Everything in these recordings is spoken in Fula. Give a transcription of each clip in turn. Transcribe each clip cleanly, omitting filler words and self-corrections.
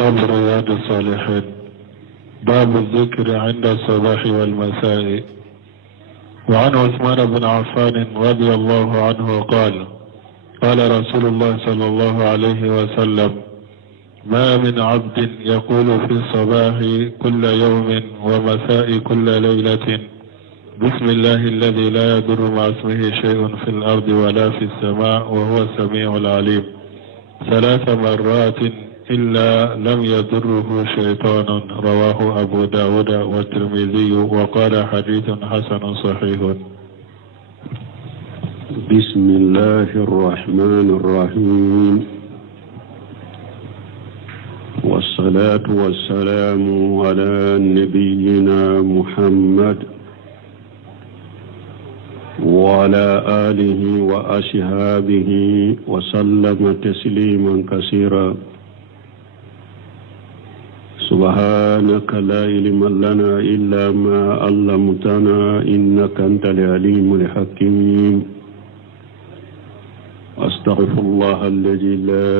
باب رياض الصالحين. باب الذكر عند الصباح والمساء. وعن عثمان بن عفان رضي الله عنه قال: قال رسول الله صلى الله عليه وسلم: ما من عبد يقول في الصباح كل يوم ومساء كل ليلة بسم الله الذي لا يضر مع اسمه شيء في الأرض ولا في السماء وهو السميع العليم 3 مرات إلا لم يضره شيطان. رواه أبو داود والترمذي وقال حديث حسن صحيح. بسم الله الرحمن الرحيم، والصلاة والسلام على نبينا محمد وعلى آله وأصحابه وسلم تسليما كثيرا. سبحانك لا علم لنا إلا ما علمتنا إنك أنت العليم الحكيم. أستغفر الله الذي لا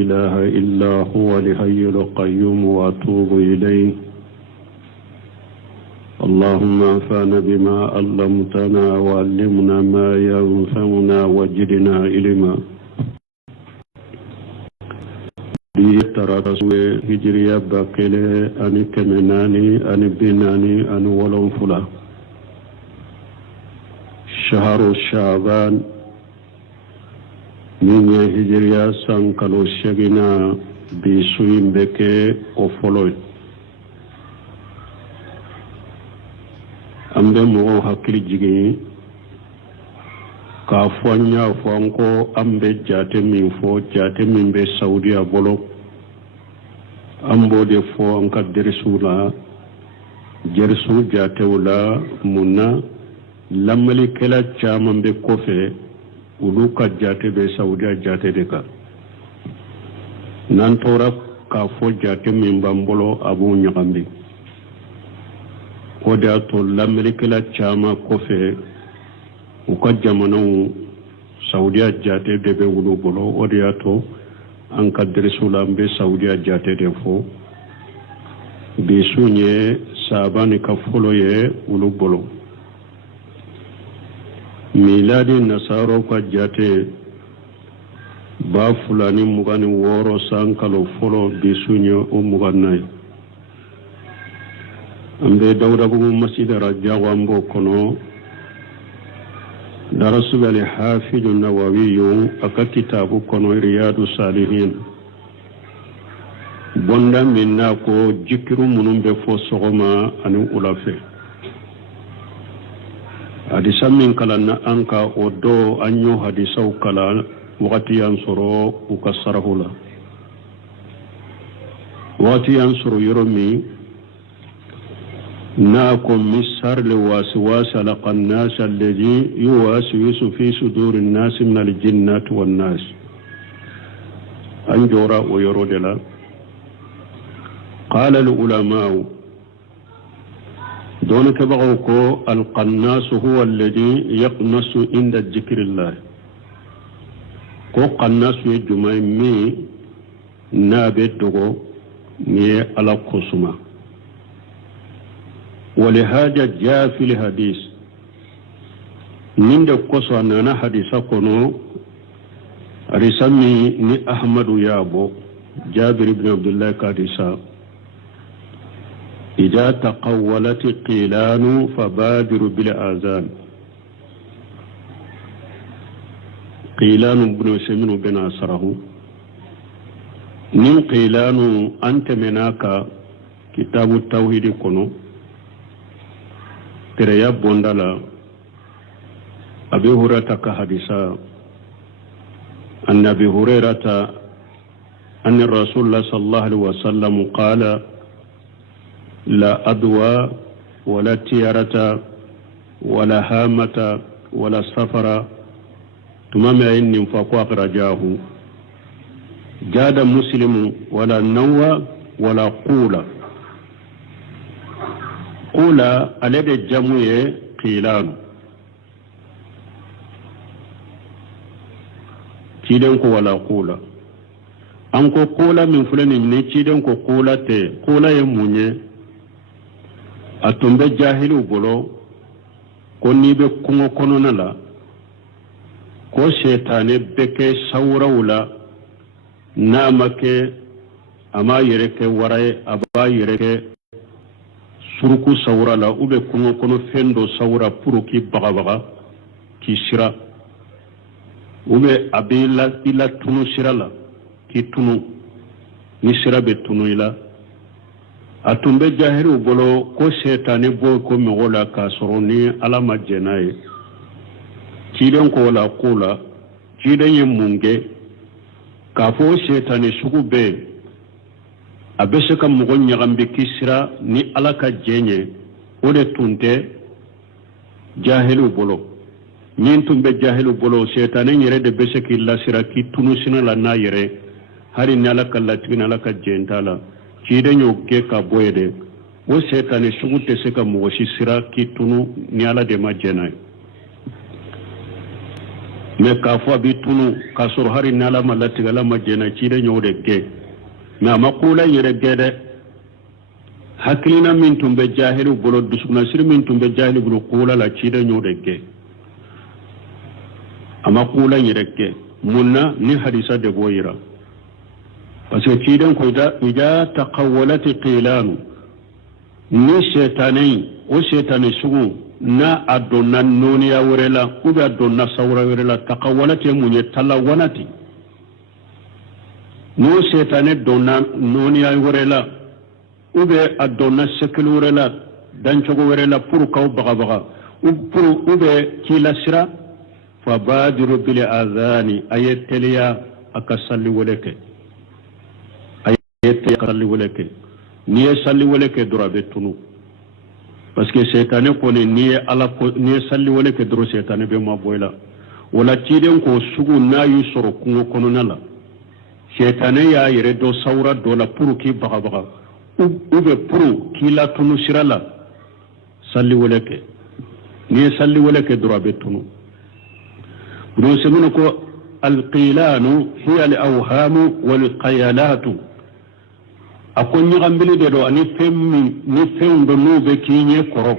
إله إلا هو الحي القيوم وأتوب إليه. اللهم انفعنا بما علمتنا وعلمنا ما ينفعنا وزدنا علما. ترى رسول هجرية باكلة أني كمناني أني بناني أني ولون فلا شهر شعبان من هجرية سانكالو شغنا بسوين بكي أفلوي. أمد مو حكري جيجي كافوانيا فوانكو أمد جاتي من فو جاتي من بي سعودية بولو ambo de fo an ka dersula jersu jatewla munna lamali kala chaman be kofe ulu ka jate be saudiya jate de ka nan tora ka fo jate min bambolo abu nyakambi ko da to lamali kala chama kofe u ka jamanu saudiya jate de be ulu bolo o da to an kadri sulam be saudiya jate de fo be sunye sabani ka folo ye ulu bolo miladi nasaro ka jate ba fulani mugani woro sankalo folo be sunye o muganay ambe dawda bu masjid rajawambo kono درس الحافظ النووي أكا كتاب كونو رياض الصالحين بوندا منا كو جكر منون بفو سغما أنو أولافي حديثا من كلانا أنكا ودو أنيو حديثا وكلا وقتي ينصرو وكسره لا وقتي ينصرو يرمي ناكم مسر لواسواس لقناس الذي يواسوس في صدور الناس من الجنات والناس أنجورا ويرودلا. قال العلماء دونك بغوكو القناس هو الذي يقنص عند ذكر الله كو قناس يجمع مي نابدو مي على قسمه. ولهذا جاء في الحديث من دقصة أننا حديثة كنو رسمي ني أحمد يابو جابر بن عبد الله كاديسا إذا تقولت قيلان فبادر بالآذان. قيلان بن سمين بن أسره من قيلان أنت مناك كتاب التوحيد كنو تريا بوندالا أبي هريرة كحديثا أن أبي هريرة أن الرسول الله صلى الله عليه وسلم قال: لا أدوى ولا تيارة ولا هامة ولا سفر تمام إني فقوا رجاه جاد مسلم ولا نوى ولا قول. قولا الذي جمعه قيلان تيدنك ولا قولا an ko kola min fulani ne ciden ko kola te kola ye munye a tun bɛ jahilu bolo ko n'i bɛ kungo kɔnɔna la ko shetane bɛ kɛ sawuraw la n'a ma kɛ a m'a yɛrɛ kɛ wara ye a b'a yɛrɛ kɛ suruku sawura la ou bien kungo kɔnɔ fɛn dɔ sawura pour k'i bagabaga k'i sira ou bien a bɛ i la tunu sira la k'i tunu ni sira bɛ tunu i la a tun bɛ jahiliw bolo ko shetane bɔ ko mɔgɔ la k'a sɔrɔ ni ala ma jɛn n'a ye ciden ko la ko la ciden ye mun kɛ k'a fɔ shetane sugu bɛɛ a bɛ se ka mɔgɔ ɲagami k'i sira ni ala ka jɛn ye o de tun tɛ jahiliw bolo min tun bɛ jahiliw bolo shetane yɛrɛ de bɛ se k'i lasira k'i tunu sina la n'a yɛrɛ hari ni ala ka latigɛ ni ala ka jɛn t'a la ciden y'o kɛ ka bɔ ye dɛ o shetane sugu tɛ se ka mɔgɔ si sira k'i tunu ni ala de ma jɛn n'a ye mais k'a fɔ a b'i tunu k'a sɔrɔ hari ni ala ma latigɛ ala ma jɛn n'a ye ciden y'o de kɛ mais a ma kola yɛrɛ gɛ dɛ hakilina min tun bɛ jahiliw bolo dusukunnasiri min tun bɛ jahiliw bolo kola la ciden y'o de kɛ a ma kola yɛrɛ kɛ mun na ni hadisa de b'o yira parce que ciden ko ida taqawwalati qilanu ni shetane o shetane sugu na a donna noniya wɛrɛ la ou bien a donna sawura wɛrɛ la taqawwalati mun ye talawanati n'o shetane donna noniya wɛrɛ la ou bien a donna sekili wɛrɛ la dancogo wɛrɛ la pour k'aw bagabaga ou bien k'i lasira fa badiru bil azani a ye teliya a ka salli wɛrɛ kɛ n'i ye salli wɛrɛ kɛ dɔrɔn a bɛ tunu parce que shetane kɔni n'i ye salli wɛrɛ kɛ dɔrɔn shetane bɛ mabɔ i la o la ciden k'o sugu n'a y'u sɔrɔ kungo kɔnɔna la shetane y'a yɛrɛ dɔ sawura dɔ la pour k'i bagabaga ou bien pour k'i la tunu sira la salli wɛrɛ kɛ n'i ye salli wɛrɛ kɛ dɔrɔn a bɛ tunu don sɛbɛn ko alqilanu hiya al-awhamu wal qayalatu a ko ɲagambili de don ani fɛnw dɔ n'u bɛ k'i ɲɛ kɔrɔ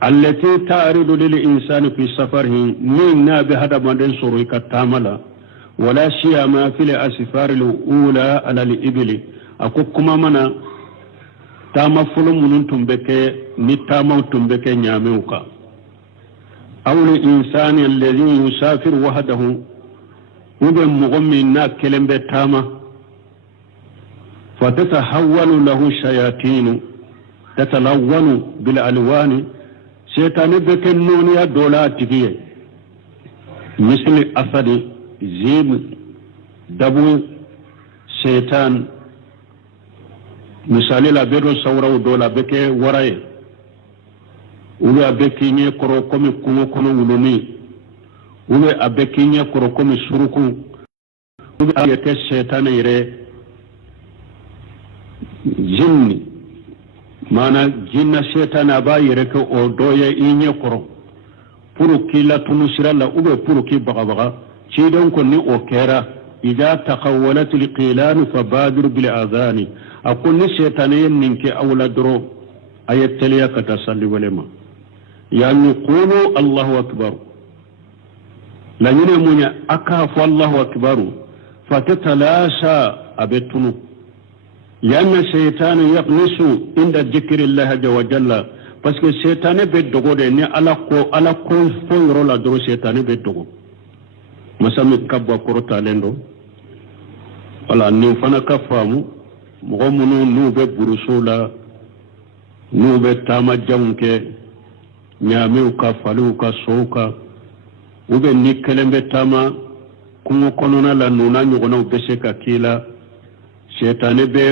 allati ta'ridu lil insani fi safarihi min n'a bɛ hadamaden sɔrɔ i ka taama la wala siyama fil asfaril ula ala al-ibli a ko kuma mana taama fɔlɔ minnu tun bɛ kɛ ni taamaw tun bɛ kɛ ɲaamew kan aw li insani alladhi yusafiru wahdahu ou bien mɔgɔ min n'a kelen bɛ taama فتتحول له الشياطين تتلون بالألوان شيطان بكنون يا دولاتي مثل أسد زيب دبو شيطان misali la bedo sawraw dola beke waraye ube abeki nye koro komi kungo kono wuluni ube abeki nye koro komi suruku ube ayete shetane ire jinni mana jinna shetane aba yire ke o doye inye koro puru kila tunu sirala ube puru ki bagabaga chidon ko ni o kera ida taqawwalat liqilan fabadir bil adhani akun ni shetane ninke awla dro ayat taliya kata salli walema yani qulu Allahu akbar la nyine munya akafu Allahu akbar fatatalasha abetunu yani shaytanu yaqnisu inda dhikrillah wa jalla parce que shaytane be dogo de ni ala ko fo yoro la dro shaytane be dogo masami kabwa korota lendo wala ni fana ka famu mɔgɔ minnu n'u bɛ burusow la n'u bɛ taama janw kɛ ɲaamew ka faliw ka sow ka u bɛ ni kelen bɛ taama kungo kɔnɔna la n'u n'a ɲɔgɔnnaw bɛ se ka k'i la sɛtane bɛ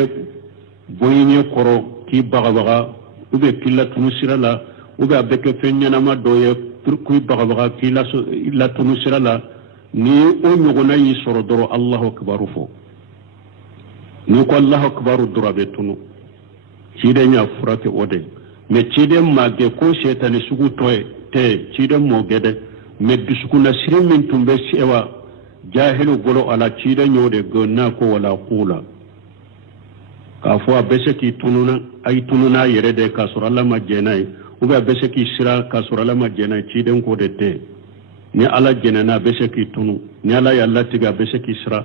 bɔ i ɲɛ kɔrɔ k'i bagabaga u bɛ k'i latunu sira la u bɛ a bɛ kɛ fɛn ɲɛnama dɔ ye k'i bagabaga k'i latunu sira la ni o ɲɔgɔnna y'i sɔrɔ dɔrɔn Allahu akibaru fɔ ni ko Allahu akbaru durabe tunu ciden ya furate ode me ciden mage ko shetani sugu toye te ciden mo gede me dusukuna sirin min tumbe sewa jahilu bolo ala cida nyode gonna ko wala qula ka fo abese ki tununa ay tununa yere de ka suralla majjenay ube abese ki sira ka suralla majjenay ciden ko de te ni ala jenana abese ki tunu ni ala yalla tiga abese ki sira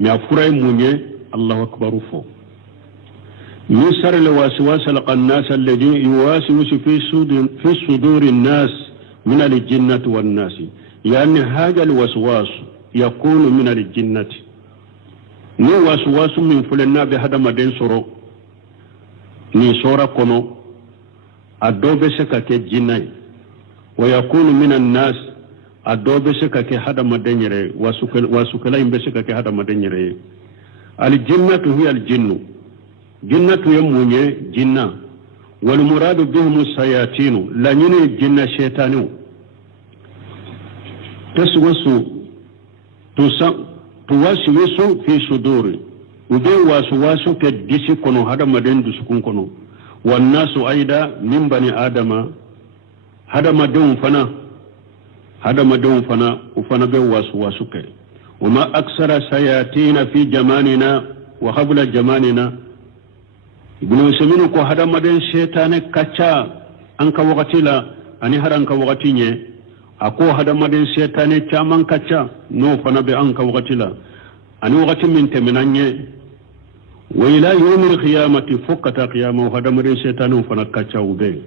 mi afuray munye Allahu akbar fo من شر الوسواس الخناس الذي يوسوس في صدور الناس من الجنة والناس يعني هذا الوسواس يكون من الجنة ni waswasu min fulenna be hada maden soro ni sora kono adobe se ka ke jinnai wa yakunu min an-nas adobe se ka ke hada maden yere wasukala imbe se ka ke hada maden yere al-jinnatu hiya al-jinnu jinnatu yamunye jinna wal muradu bihim sayatinu la nyine jinna shaytanu taswasu tuwaswisu fi suduri ube waswasu ke disi kono hada maden dusukun kono wan nasu aida min bani adama hada maden fana ufana be waswasu ke wama aksara sayatina fi jamanina wa qabla jamanina ibn Usaymin ko hada maden shaytane kacha an ka wakati la ani haran ka wakati nye ako hada maden shaytane chaman kacha no fana be an ka wakati la ani wakati min teminanye wa ila yawmil qiyamati fukata qiyama hada maden shaytane fana kacha ube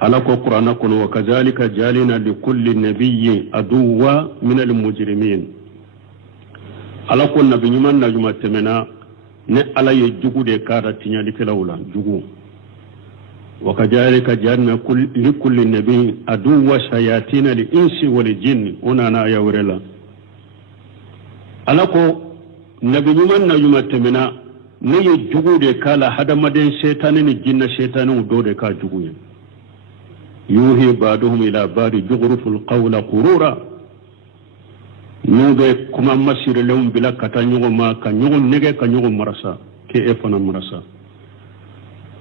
ala ko qur'ana kono wa kadhalika jalina li kulli nabiyyin aduwa min al mujrimin ala ko nabi nyuman na juma temena ne ala ye jugu de kara tinyali kelawla jugu wa kadhalika janna li kulli nabi aduwa shayatin li insi wal jinn ona na ya wurela ala ko nabi nyuman na yuma temena ne ye jugu de kala hadamaden shaytanin ni jinna shaytanin do de ka jugu ye yuhi ba'duhum ila ba'di jughruful qawla qurura nube kuma masire lewum bila kata nyugo ma ka nyugo nege ka nyugo marasa ke e fana marasa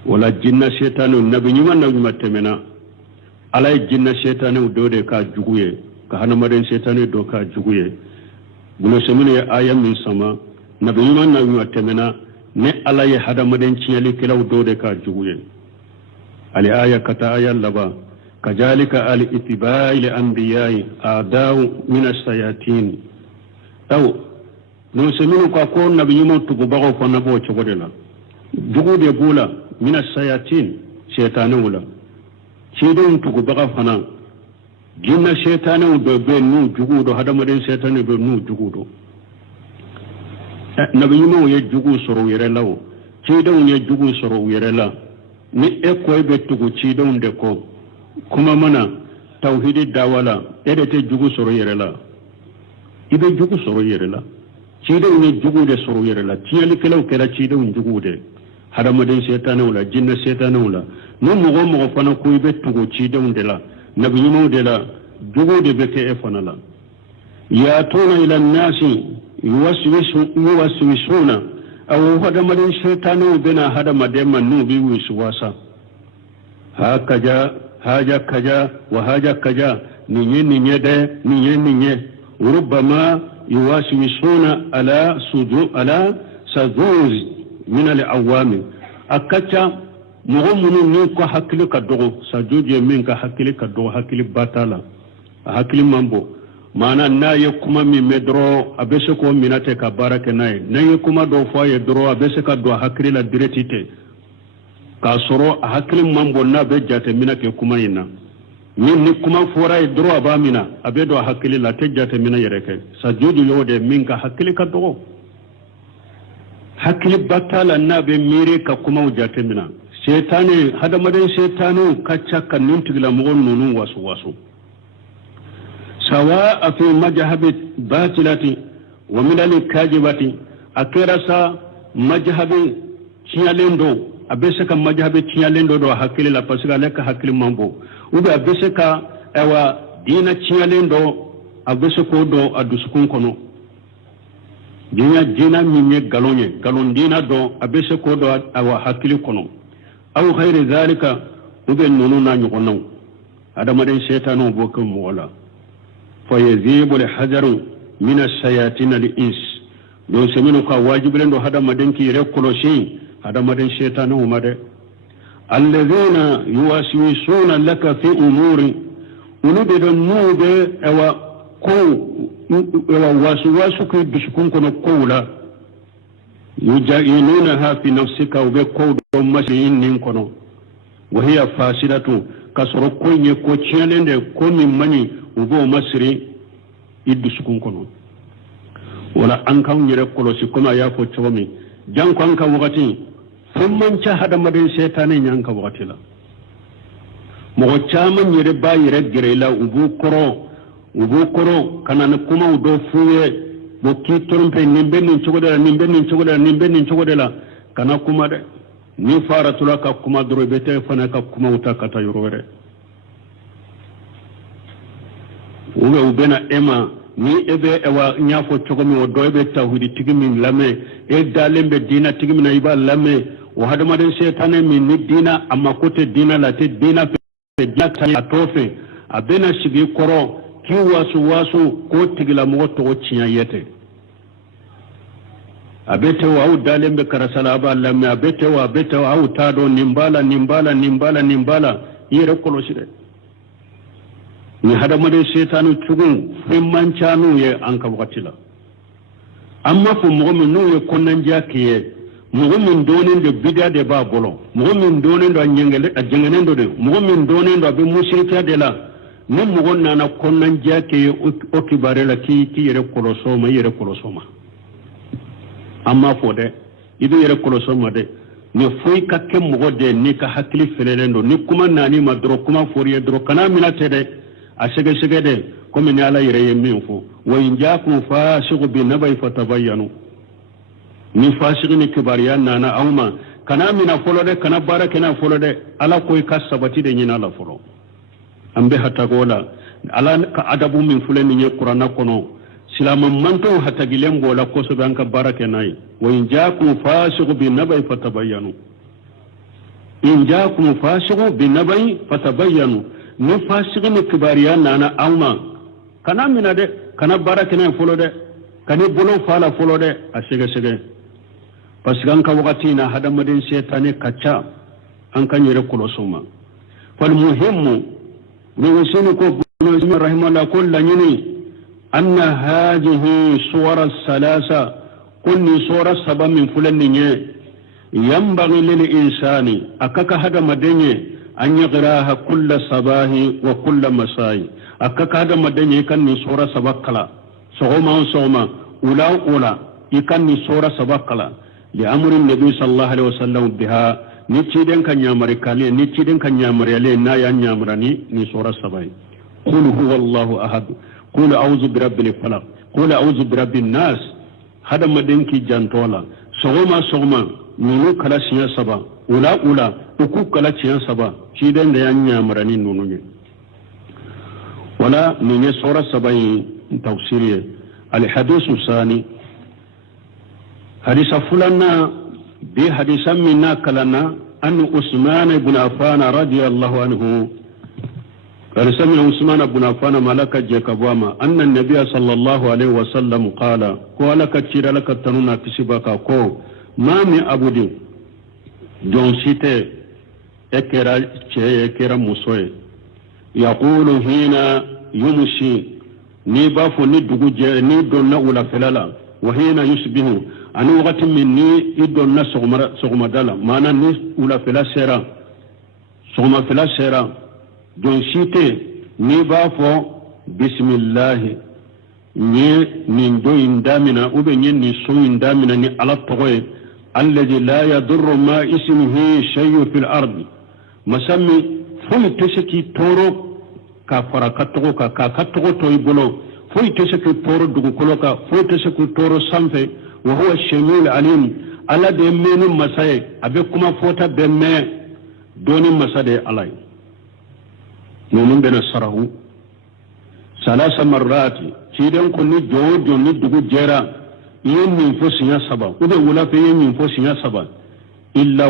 wala jinna shaytanu nabi nyuma na nyuma temena ala jinna shaytanu do de ka juguye ka hana maden shaytanu do ka juguye bulo semine aya min sama nabi nyuma na nyuma temena ne ala ye hada maden ciyali kelaw do de ka juguye ali aya kata aya laba كذلك الاتباع لأنبياء أعداء من الشياطين أو نسمين كون نبي يموت تقبضوا فنبوا تقولنا جهود يقول من الشياطين شيطانولا شيدون تقبضوا فنا جن شيطانو بنو جهود هذا مدين شيطانو بنو جهود نبي يموت يجهود سرو يرلاو شيدون يجهود سرو يرلا ni ekwe betugo chidon deko kuma mana tauhidi dawala edete jugu soro yerela ibe jugu soro yerela chidon ni jugu de soro yerela tiyali kelaw kera chidon jugu de hadamadin shaytanu wala jinna shaytanu wala no mogo fana ko ibe tugo chidon de la nabi nyimo de la jugu de beke e fana la ya tuna ila nasi yuwaswisuna aw hadamadin shaytanu bina hadamadin manu bi wiswasa haja kaja wa haja kaja ninye de ninye ربما يواسوسون على صدور من العوام أكتا مغمون نيكو حكلي كدغو سجود يمينك حكلي كدغو حكلي باتالا حكلي مامبو مانا نا يكما مي مدرو أبسكو مناتك بارك ناي نا يكما دو فاي درو أبسكا دو حكلي لا ديرتيتي كاسورو حكلي مامبو نا بجات منك يكما ينا ni kuma fora idro abamina abedo hakili la tejjata mina yereke sajudu yode minka hakili ka dogo hakili batala nabe mire ka kuma ujate mina shaytani hadamaden shaytanu kacca kan nintigla mo nonu wasu sawa fi majhabi batilati wa min al-kajibati akirasa majhabi chiyalendo abese ka majhabi chiyalendo do hakili la pasika leka hakili mambo ube abese ka ewa dina chiyalendo abese ko do adusukun kono dina minye galon dina do abese ko do awa hakili kono aw ghairi zalika ube nunu na nyukono adamaden shaytanu bokum wala fa yazibu al hajaru min ash-shayatin al-ins do semino ka wajibulen do hada maden ki rekoloshi hada maden shaytanu umade alladhina yuwaswisuna laka fi umuri ulude don nude ewa ko ewa wasu ku bisukun kono kola yuja'ilunaha fi nafsika wa ko do mashin nin kono wa hiya fasidatu kasoro ko nye ko chelende ko min mani ubo masri iddu sukun kono wala an kan yere kolosi kuma ya fo chomi jan kan ka wakati fumman cha hada madin shaytanin yanka wakati la mo chaman yere ba yere gerela ubu koro kana kuma udo fuye bo ki torumpe nimbe nin chogodela kana kuma de ni fara tulaka kuma duro bete fana ka kuma utakata yorore ubena ema ni ebe ewa nyafo chogomi o do ebe tawhidi tigimi lame e dalembe dina tigimi na iba lame o hadama den shaytane min ni dina amma kote dina la te dina pe dina atofe abena shigi koro ki wasu ko tigila mo to cinya yete abete wa u dalembe karasala aba lame abete wa u tado nimbala yere koloshide ni hada made shaytanu tugun fimman chanu ye an ka wakatila amma fu mu'min nu ye konnan jakiye mu'min donin de bid'a de ba bolo mu'min donin do nyengele ajengenen do de mu'min donin do be mushrika de la ni mu'gon nana konnan jakiye o kibare la ki yere kolosoma amma fo de ido yere kolosoma de ni foy ka ke mu'go de ni ka hakili felelendo ni kuma nani madro kuma foriye dro kana minate de ashege de comme ni ala yere yemin fo wa in jaakum fasiqu bi nabay fatabayyanu ni fasiqi ni kibariya nana awma kana mina folo de kana barake na folo de ala koy kasabati de nyina la folo ambe hata gola ala ka adabu min fulani ni qur'ana kono silama manto hata gilem gola ko so banka barake nay wa in jaakum fasiqu bi nabay fatabayyanu in jaakum fasiqu bi nabay fatabayyanu ni fasiki ni kibariya nana awma kana mina de kana barake na folo de kani bolo fala folo de ashege parce que an ka wakati na hada madin shaytane kacha an kan yere kolosoma fal muhimmu ni wasini ko ibn rahimahullah kullani anna hadhihi suwara salasa kunni suwara saba min fulanni yambaghi lil insani akaka hada madenye an yaghraha kull sabahi wa kull masai akaka hada madenye kan ni suwara sabakala soma ula ikan ni suwara sabakala li amri nabi sallallahu alaihi wasallam biha ni ciden kan nyamare kale ni ciden kan nyamare ale na ya nyamrani ni suwara sabai qul huwallahu ahad qul a'udhu birabbil falaq qul a'udhu birabbin nas hada madenki jantola soma nunu kala siya saba ula uku kala siya saba ciden da ya nyamrani nunu ne wala ni ne suwara sabai tafsiriye al hadithu sani حديث فلان بحديث منا كلنا أن عثمان بن عفان رضي الله عنه قال سمع عثمان بن عفان ملك جكبواما أن النبي صلى الله عليه وسلم قال لك تشير لك تنونا كسبك كو ما من أبود جون سيتي اكرا مسوي يقول هنا يمشي نيباف ندون ولا فلالا وهنا يشبه ani wakati min ni idon na sogoma dala mana ni ula fela sera don site ni ba fo bismillah ni nin do indamina ube ni so indamina ni ala togoye alladhi la yadurru ma ismihi shay'un fil ard masami fo tesheki toro ka farakatogo ka katogo to ibolo fo tesheki toro dugu koloka fo tesheki toro samfe وهو الشميل العليم على دمين مساي أبيكما فوتا بمي دون مسادي علي نومن بين السره 3 مرات كيدن كوني جو ندغو جيرا يني فوسيا سبا وده ولا في يني فوسيا سبا إلا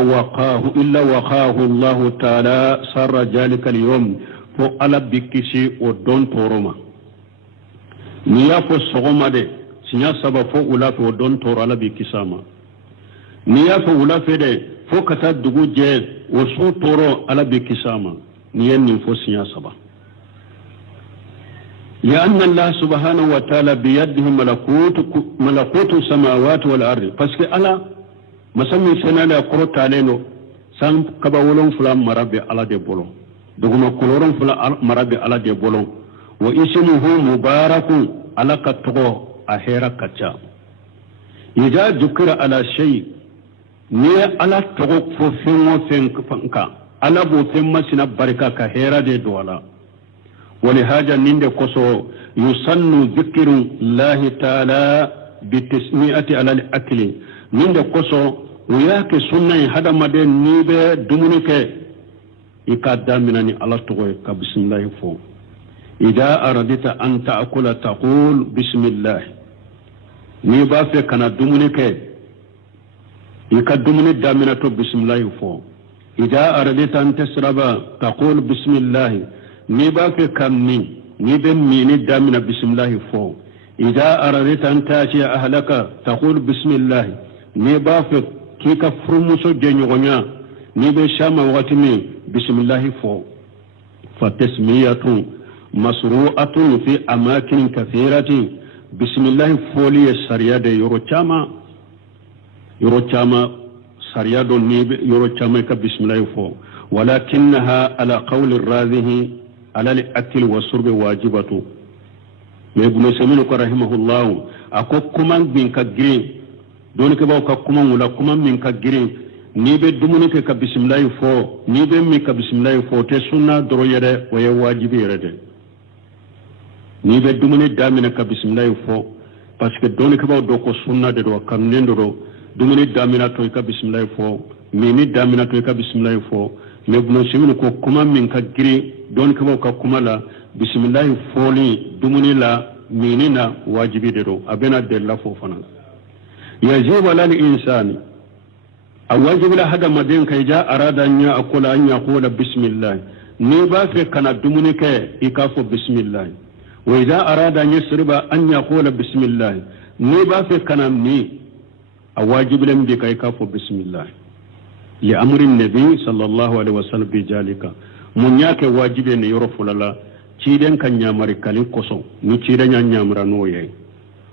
وقاه الله تعالى سر ذلك اليوم فو على بكسي ودون توروما ni ya fo sogoma de sinya saba fo ula fe o don toro ala bi kisama ni ya fo ula fe de fo kata dugu je o so toro ala bi kisama ni yen ni fo sinya saba لأن الله سبحانه وتعالى بيده ملكوت السماوات والأرض فسك ألا مسمي سنة لا قرط علينا سام كباولون فلا مرابي على دي بولون دغما كلورون فلا مرابي على دي بولون واسمه مبارك على كتغو أهيرا كتا إذا ذكر على شيء ني على تغو فين وفين فنكا على بو فين مسنا بركة كهيرا دي دولا ولهذا نند كسو يسن ذكر الله تعالى بتسمية على الأكل نند كسو وياك سنة هذا مدين نيبه دمونك إكادا منني على تغوي بسم الله فو إذا أردت أن تأكل تقول بسم الله نيبا في كان دمونك إكاد دمونك دامنة بسم الله فو إذا أردت أن تشرب تقول بسم الله ni ba fe kamni ni ben mini damina bismillah fo idza aradta an tashi ahlaka taqul bismillah ni ba fe kika furmuso jenyogonya ni be shama wakati mi bismillah fo fa tasmiyatu masru'atun fi amakin kathiratin bismillah fo li sharia de yoro chama sharia do ni yoro chama ka bismillah fo ولكنها على قول الراذه على الأكل والشرب واجبة ابن سمين رحمه الله أكو كمان بين كجرين دون كباو كمان ولا كمان من كجرين نيبه دمونك كبسم الله فو نيبه مي كبسم الله فو تسنة درويرة ويا واجب يرده نيبه دمونك دامنا كبسم الله فو parce que دون كباو دوكو سنة دو كامنين دو دمونك دامنا توي كبسم الله فو ميني دامنا توي كبسم الله فو ابن سمين كمان من كجرين don kabo ka kuma la bismillah foli dumuni la minina wajibi de do abena de la fo fana yajibu lil insani awajibu la hada madin kai ja arada nya akula anya qula bismillah ni ba fe kana dumuni ke ikafo bismillah wa idha arada an yasriba an yaqula bismillah ni ba fe kana ni awajibu lam bi kai kafo bismillah li amri nabi sallallahu alaihi wasallam bi jalika mun yake wajibe ne yoro fulala ciden kan nyamari kalin koso ni ciden nya nyamra noye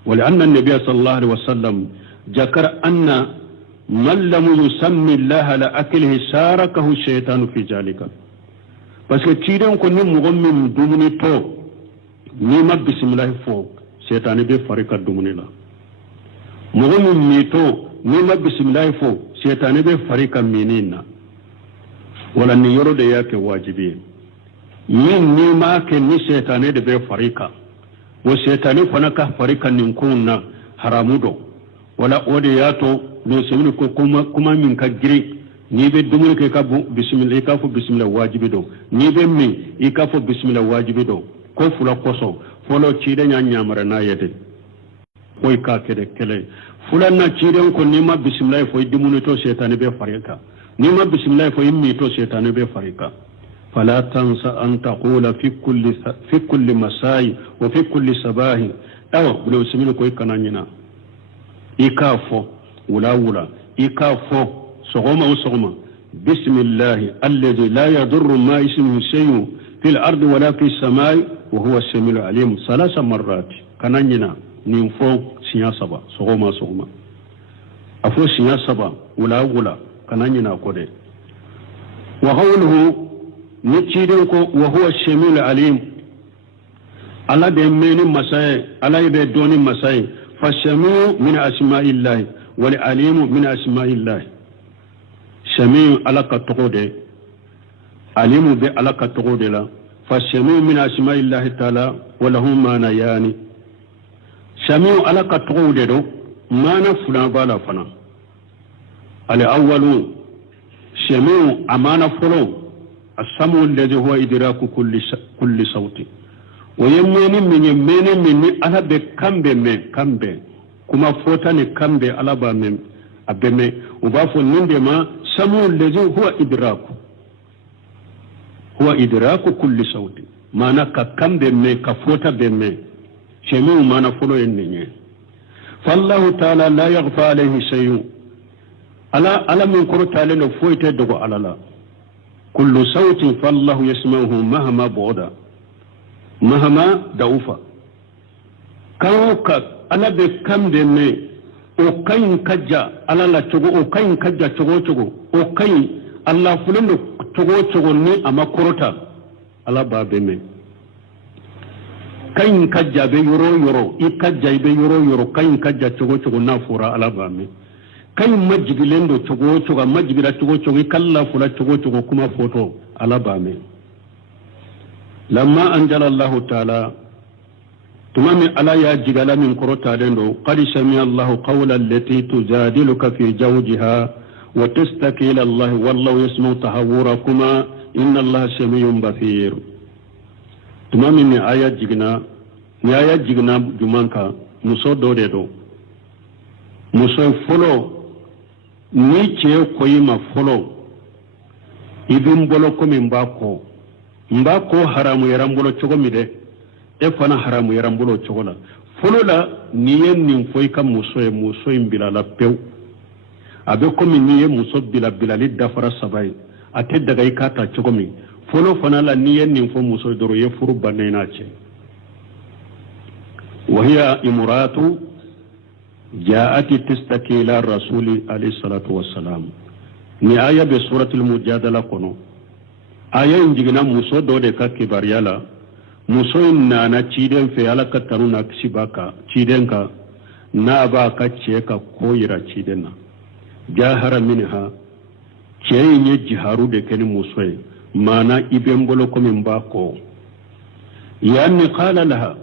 wala anna an-nabiy sallallahu alaihi wasallam jakara anna man lam yusammi Allah la aklihi sarakahu shaytanu fi jalika parce que ciden ko ni mo gommin dumuni to ni ma bismillah fo shaytan be farika dumuni la mo gommin mi to ni ma bismillah fo shaytan be farika minina wala ni yoro da yake wajibi yin ni ma ke ni shaytane da bai farika wa shaytane fana ka farika nin kunna haramudo wala ode yato no semini ko kuma min ka giri ni be dumul ke ka bismillah ka fu bismillah wajibi do ni be min i ka fu bismillah wajibi do ko fula koso folo cide nya nyamara na yede koy ka kede kele fula na cide ko ni ma bismillah fo dumul to shaytane be farika نما بسم الله فإمي تو شيطان بفريقا فلا تنسى أن تقول في كل مساء وفي كل صباح أو بلو سمين كوي كنانينا إكافو ولا إكافو صغوما بسم الله الذي لا يضر ما اسمه شيء في الأرض ولا في السماء وهو السميع العليم 3 مرات كنانينا نينفو سيا سبا صغوما أفو سيا سبا ولا kanani na kode wa qawluhu nichidin ko wa huwa shamil alim ala be meni masay ala be doni masay fa shamiu min asma'illah wal alim min asma'illah shamiu ala ka togode alimu be ala ka togode la fa shamiu min asma'illah ta'ala wa lahu mana yani shamiu ala ka togode do mana fulan bala fana الأول شميع أمانة فلو السمع الذي هو إدراك كل صوت ويمين من ألا بكم كما فوتاني كم ألا بمن أبمي وبافو نندما سمع الذي هو إدراك كل صوت ما نكا كم كفوتا بمي cemi mana folo en ne fallahu ta'ala la yaghfa alayhi shay'un ala min kurtale no foyte dogo alala kullu sautin fallahu yasma'uhu mahama boda mahama daufa ka ala be kambe me o kayin kajja alala chogo o kayin kajja chogo o kayin allah fulendo chogo ni ama korota ala ba be me kayin kajja be yoro i kajja be yoro kayin kajja chogo na fura ala ba me kayin majigilendo chogo majibira chogo kalla fula chogo kuma foto ala ba me lamma anjala allah ta'ala tumami ala ya jigala min korota dendo qad sami allah qawla allati tujadiluka fi zawjiha wa tastaki ila allah wallahu yasma'u tahawurakuma inna allah samiyyun basir tumami ni aya jigna jumanka muso dode do muso folo ni ce koyima folo ibin bolo komi mbako haramu yarambolo cogo mi de e fana haramu yarambolo cogo la folo la ni yen nin foyi ka muso in bila la pew abe komi ni ye muso bilali dafara sabai ate daga i kata cogo mi folo fana la ni yen nin fo muso doro ye furu banena ce وهي امرأة جاءت تستكي إلى الرسول عليه الصلاة والسلام ni aya be suratul mujadala kono aya injigina muso do de ka kibariyala muso inna na ciden fe ala ka tanuna kisibaka ciden ka na ba ka ce ka koyira ciden na jahara minha ce yin jiharu de keni muso mana iben bolo ko min ba ko yanni qala laha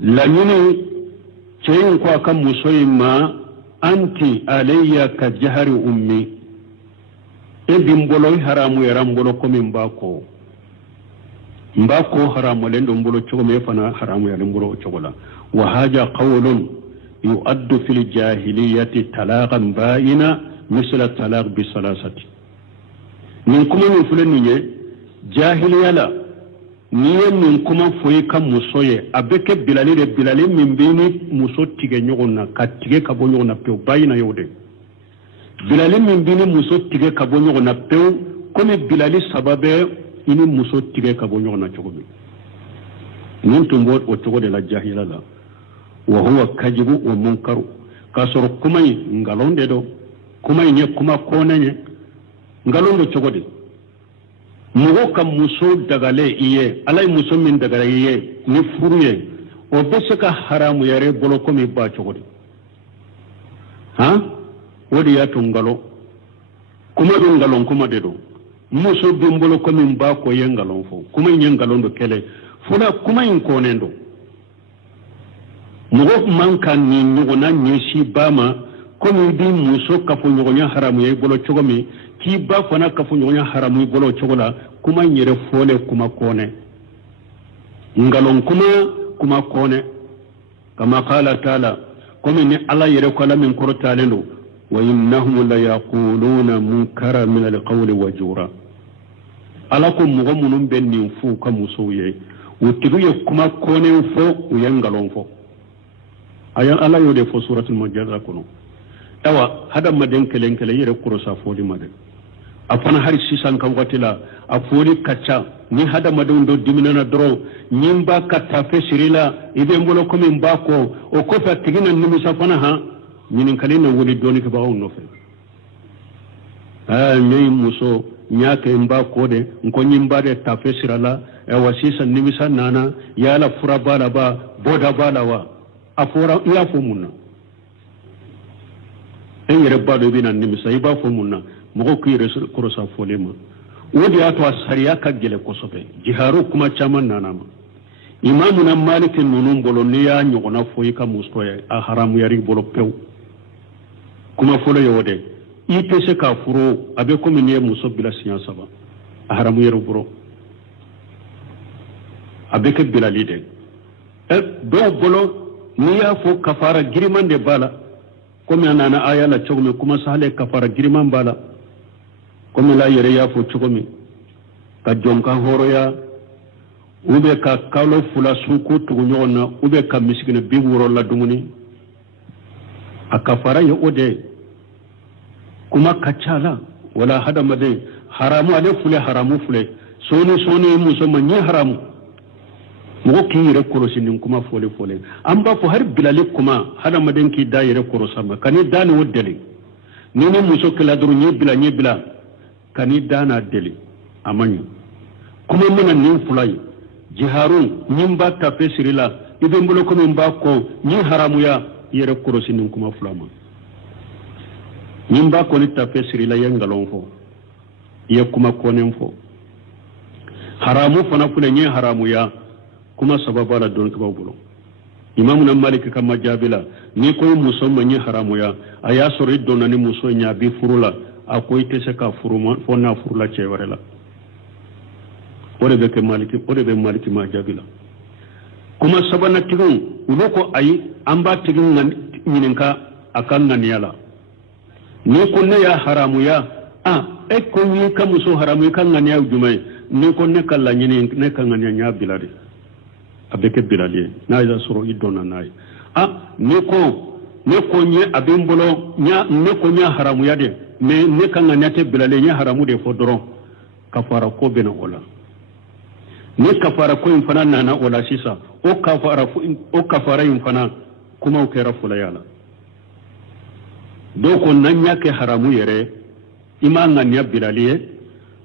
lamini ceyin ko kan musoyin ma anti alayya ka jahari ummi e bimbolo haramu yaram bolo ko min bako haramu lendo bolo cogo me fana haramu yaram bolo cogola wa haja qawlun yu'addu fil jahiliyyati talaqan ba'ina misla talaq bi salasati min kuma min fulani ne jahiliyala niye min kuma foyi ka muso ye a bɛ kɛ bilali min bɛ ni muso tigɛ ɲɔgɔn na ka tigɛ ka bɔ ɲɔgɔn na pewu bayina y'o de bilali min bɛ ni muso tigɛ ka bɔ ɲɔgɔn na pewu komi bilali saba bɛ i ni muso tigɛ ka bɔ ɲɔgɔn na cogo min nin tun b'o o cogo de la jahila la wa huwa kajibu wa munkaru k'a sɔrɔ kuma in ngalon de don kuma in ye kuma kɔnɛ ye ngalon do cogo di mɔgɔ ka muso dagale i ye ala ye muso min dagale i ye ni furu ye o bɛ se ka haramu yɛrɛ bolo komi ba cogo di o de y'a to ngalon kuma do ngalon kuma de don muso bɛ n bolo komi ba ko ye ngalon fɔ kuma in ye ngalon do kɛlɛ fɔlɔ kuma in kɔnɛ don mɔgɔ man ka nin ɲɔgɔnna ɲɛsin ba ma komi i bɛ muso kafoɲɔgɔnya haramu ye i bolo cogo min k'i ba fana kafoɲɔgɔnya haramu i bolo o cogo la kuma in yɛrɛ fɔle kuma kɔnɛ ngalon kuma kɔnɛ kama qala ta'ala komi ni ala yɛrɛ ko ala min kɔrɔtalen don wa innahum la yaquluna munkara min alqawli wa jura ala ko mɔgɔ minnu bɛ nin fɔ ka musow ye u tigiw ye kuma kɔnɛ fɔ u ye ngalon fɔ aya ala y'o de fɔ suratul mujadala kɔnɔ awa hadamaden kelen kelen yɛrɛ kɔrɔsa fɔli ma dɛ a fana hari sisan kan waati la a fɔli ka ca ni hadamadenw dɔ diminana dɔrɔn nin b'a ka tafe siri la i bɛ n bolo komi n b'a kɔ o kɔfɛ a tigi na nimisa fana ɲininkali na wuli dɔɔni kɛbagaw nɔfɛ ne muso n y'a kɛ n b'a kɔ de n ko n b'a de tafe sira la wa sisan nimisa nana yala fura b'a la ba bɔda b'a la wa a fɔra i y'a fɔ mun na e yɛrɛ ba dɔ i bɛ na nimisa i b'a fɔ mun na mɔgɔw k'i yɛrɛ kɔrɔsa fɔlen ma o de y'a to a sariya ka gɛlɛn kosɛbɛ jiharu kuma caman nana ma imamuna maliki ninnu bolo n'i y'a ɲɔgɔnna fɔ i ka muso ye a haramuyar'i bolo pewu kuma fɔlɔ ye o de i tɛ se k'a furu a bɛ komi n'i ye muso bila siɲɛ 3 a haramuyar'i bolo a bɛ kɛ bilali de dɔw bolo n'i y'a fɔ kafara giriman de b'a la komi a nana aya la cogo min kuma sahale kafara giriman b'a la komi la yɛrɛ y'a fɔ cogo min ka jɔn ka hɔrɔnya ube ka kalo fula suku tugu ɲɔgɔn na ube ka misikina bi wuro la dumuni a kafara ye o de kuma ka ca la wala hadamaden haramu ale fule haramu fule soni muso ma ɲɛ haramu mɔgɔ k'i yɛrɛ kɔlɔsi nin kuma fɔle an b'a fɔ hari bilali kuma hadamaden k'i da yɛrɛ kɔrɔsa ma kan'i da ni o deli ni ni muso kɛla dɔrɔn ɲɛ bila kan'i da n'a deli a man ɲi kuma mana nin fula ye jiharun ɲin b'a tafe siri la i bɛ n bolo komi n b'a kɔ ɲin haramuya i yɛrɛ kɔlɔsi nin kuma fila ma ɲin b'a kɔni tafe siri la i ye ngalon fɔ i ye kuma kɔnen fɔ haramu fana filɛ ɲin haramuya kuma sababa la don kabaw bolo imamuna malik ka majaabi la ni ko muso ma ɲin haramuya a y'a sɔrɔ i donna ni muso ɲa a bi furu la a ko i tɛ se ka furu fɔ n'a furu la cɛ wɛrɛ la o de bɛ maliki ma jaabi la kuma sabanatigiw olu ko ayi an b'a tigi ɲininka a ka ŋaniya la ni ko ne y'a haramuya e ko n'i ka muso haramu i ka ŋaniya ye jumɛn ye ni ko ne ka laɲini ne ka ŋaniya n y'a bila de a bɛ kɛ bilali ye n'a y'a sɔrɔ i dɔnna n'a ye ne ko n ye a bɛ n bolo ne ko n y'a haramuya de mais ne ka ŋaniya tɛ bilali ye n ye haramu de fɔ dɔrɔn kafara ko bɛ na o la ni kafara ko in fana nana o la sisan o kafara in fana kumaw kɛra fulaya la dɔw ko n'an y'a kɛ haramu yɛrɛ i m'a ŋaniya bilali ye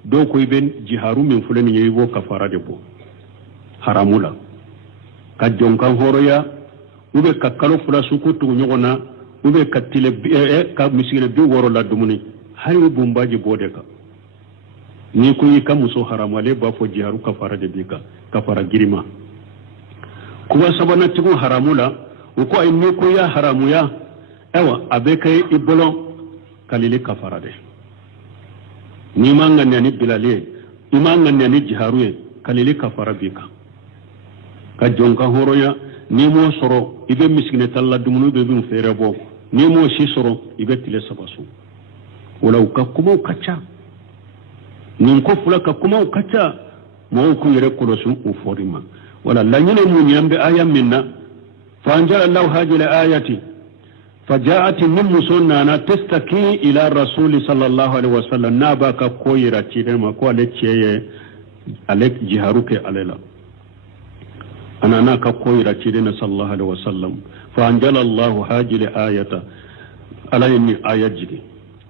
dɔw ko i bɛ jiharu min filɛ nin ye i b'o kafara de bɔ haramu la ka jɔnkan hɔrɔnya u bɛ ka kalo fila suku tugu ɲɔgɔn na u bɛ ka misikina 60 la dumuni hali i bunbaji b'o de kan ni ko i ka muso haramu ale b'a fɔ jiharu kafara de b'i kan kafara girima kuma sabanatigiw haramu la u ko ayi ni ko ya haramuya ayiwa a bɛ kɛ i bolo kalili kafara de n'i ma ŋaniya ni bilali ye i ma ŋaniya ni jiharu ye kalili kafara b'i kan ka jɔnkan hɔrɔnya n'i m'o sɔrɔ i bɛ misikina tala dumuni bɛ bin fɛɛrɛ bɔ n'i m'o si sɔrɔ i bɛ tile 3 so wala u ka kumaw ka ca nin ko fula ka kumaw ka ca mɔgɔw k'u yɛrɛ kɔlɔsi u fɔri ma wala laɲini mun ye an bɛ aya min na fa anzalallahu hadhihi al-ayati فجاءت من مسنانا تستكي إلى رسول صلى الله عليه وسلم نابا كويرا تيرما كوالي تيه عليك جهاروك عليلا أنا ناكا كويرا تيرنا صلى الله عليه وسلم فأنجل الله هذه الآية على إني آية جدي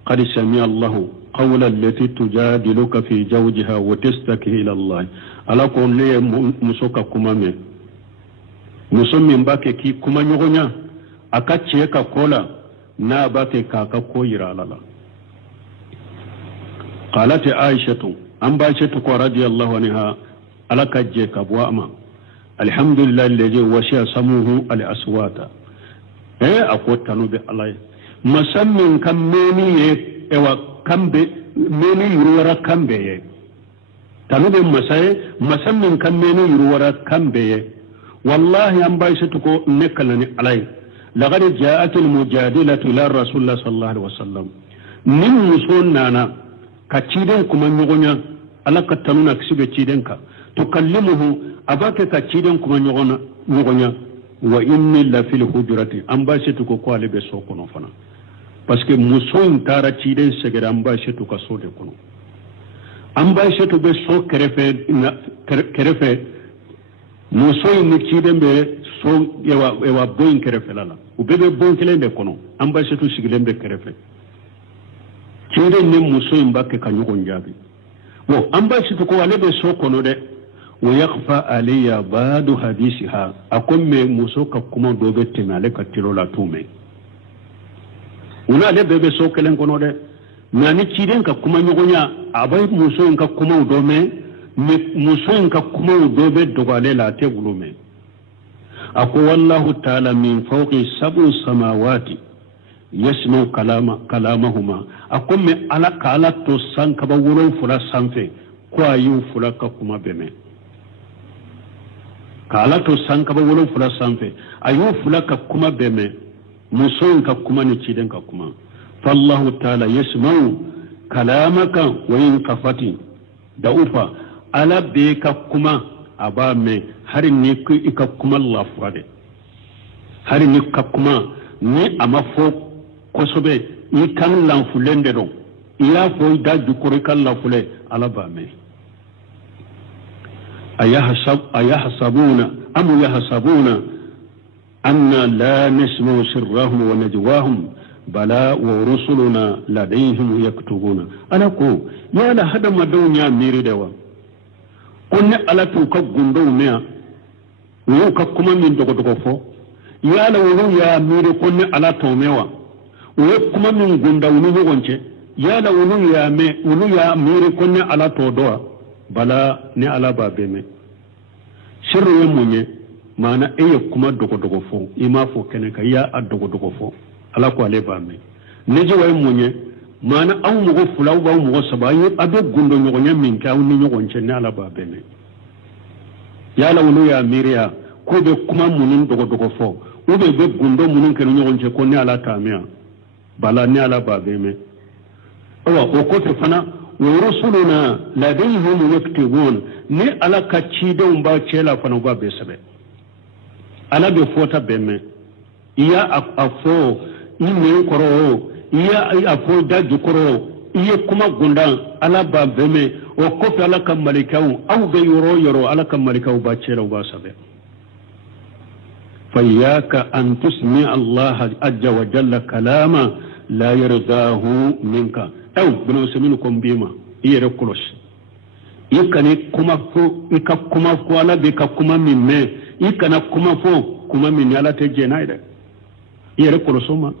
قد سمع الله قول التي تجادلك في زوجها وتستكي إلى الله على كون لي مسوكا كمامي مسمين باكي كي كما نغنيا aka ce ka kola na ba kai kaka koyira lala qalat aishatu an ba ce ta ko radiyallahu anha alaka je ka buama alhamdulillah alladhi washiya samuhu al aswata akotanu bi alai masammin kan meni ye ewa kambe meni yuruwara kambe ye tanu be masammin kan meni yuruwara kambe ye wallahi an ba ce ta ko nekalani alai لقد جاءت المجادلة إلى رسول الله صلى الله عليه وسلم من مسوننا كتشيدن كما نغنى ألا كتنونا كسب تشيدنك تكلمه أباك كتشيدن كما نغنى وإني لفي الحجرة أمباشتك قوالي بسوكنا فنا parce que muso tara tshiden segere أمباشتك كسودة كنا أمباشتك بسو كرفة muso ni tshiden be so ewa boyin kerefe lala u bɛɛ bɛ bon kelen de kɔnɔ an ba setu sigilen bɛ kɛrɛfɛ cɛden ni muso in b'a kɛ ka ɲɔgɔn jaabi bon an ba setu ko ale bɛ so kɔnɔ dɛ wa yakhfa alayya ba'du hadisiha a ko mɛ muso ka kuma dɔ bɛ tɛmɛ ale ka telo la t'o mɛn u n'ale bɛɛ bɛ so kelen kɔnɔ dɛ nka ni ciden ka kuma ɲɔgɔnya a bɛ muso in ka kumaw dɔ mɛn muso in ka kumaw dɔ bɛ dɔgɔ ale la a tɛ wolo mɛn أقول والله تعالى من فوق 7 سماوات يسمع كلامهما أقول من على تسان كبولو فلا سانفي كوا يو فلا كما بمه على تسان كبولو فلا سانفي أيو فلا كما بمه مسون كما نتشيدن كما فالله تعالى يسمع كلامك وإن كفتي دعوفا على بيك كما aba me hari ni ka kuma lafade hari ni ka kuma ni amafo kosobe ikan lanfulende do iya fo da jukuri kan lafule alaba me ayahsabuna am yahsabuna anna la nasmu sirrahum wa najwahum bala wa rusuluna ladayhim yaktubuna alako ya la hada madawnya miri dewa kunne alatu ka gundo meya wo ka kuma min dogo dogo fo ya la wo ya miri kunne alato mewa wo kuma min gunda wuni gonce ya la wo ya miri kunne alato doa bala ne alaba beme sirru munye mana eye kuma dogo dogo fo ima fo kene ka ya adogo dogo fo ala ko ale ba me ne je way munye mana aw mo go fulaw ba mo go sabayi ado gundo nyogo nyamin ka woni nyogo nchenne ala ba be me ya la wonu ya miriya ko be kuma munin dogo dogo fo o be gundo munin ke nyogo nche ko ne ala tamia bala ne ala ba be me o ko te fana wa rusuluna ladayhim yaktubun ni ala ka cido mba chela fana ba be sabe ala be fota be me iya afo ime koro iya afo daju koro iya kuma gundan ala ba beme o kofi ala kan malikawu aw ga yoro ala kan malikawu ba cera ba sabe fayyaka an tusmi Allah azza wa jalla kalama la yardahu minka aw bin usmin kom bima iya rekolosh ikane kuma fo ala be ka kuma mimme ikana kuma fo kuma min ala te jenaide yere kolosoma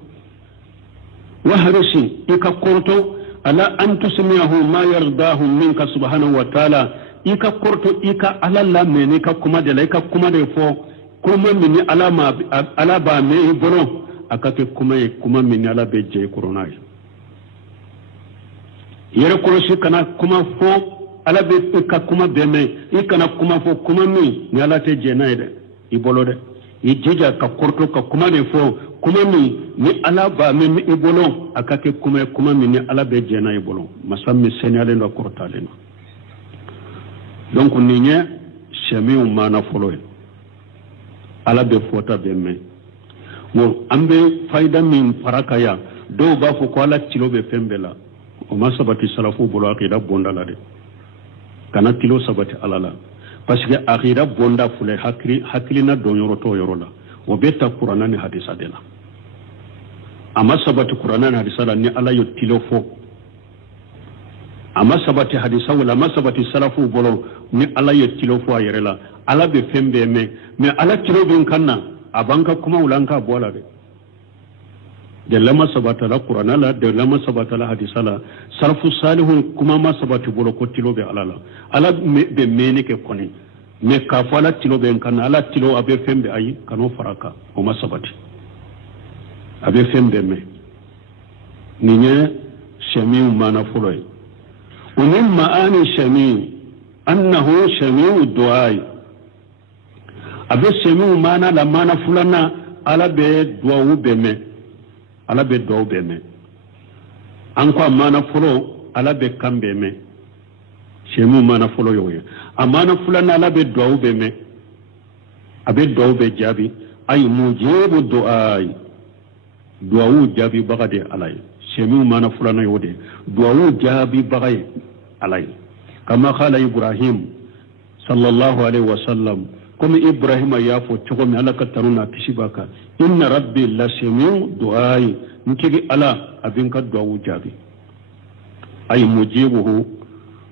waharisi ika korto ala an tusmiyahu ma yardahu minka subhanahu wa ta'ala ika korto ika ala la meni ka kuma de laika kuma de fo kuma min ala ba me bono akake kuma min ala be je koronai yere kolosi kana kuma fo ala be ka kuma be me ikana kuma fo kuma min ni ala te je naide ibolo de ijija ka korto ka kuma de fo kuma ni ala ba mi ibolo akake kuma ni ala be jena ibolo masami senyale ndo kortale no donc ninye shemi umana folo ala be fota be me mo ambe faida min farakaya do ba fo ko ala tilo be fembela o masabati salafu bolo akida bonda la de kana tilo sabati alala parce que akida bonda fule hakili na don yoro to yoro la o beta qur'ana ni hadisa de la amma sabati qur'ana ni hadisa la ni ala yo tilo fo amma sabati hadisa wala amma sabati salafu bolo ni ala yo tilo fo ayere la ala be fembe me ala tilo bin kanna abanka kuma ulanka bola de lama sabata la qur'ana la de lama sabata la hadisa la sarfu salihun kuma ma sabati bolo ko tilo be ala be meni ke koni me ka fala tilo be kan ala tilo abe fembe ayi kano faraka o ma sabati abe fembe me ninye shami mana fuloy unim maani shami annahu shami du'a abe shami mana la mana fulana ala be du'a be me ala be do be me an ko mana fulo ala be kambe me shemu mana fulo yoye amana fulana ala be do be me abe do be jabi ay mujibu du'a jabi bagade alay shemu mana fulana yode du'a jabi bagay alay kama qala ibrahim sallallahu alaihi wasallam comme ibrahim ya fo chogomi ala ka taruna kishibaka inna rabbi la shemu du'ai nkigi ala abinka du'a jabi ay mujibuhu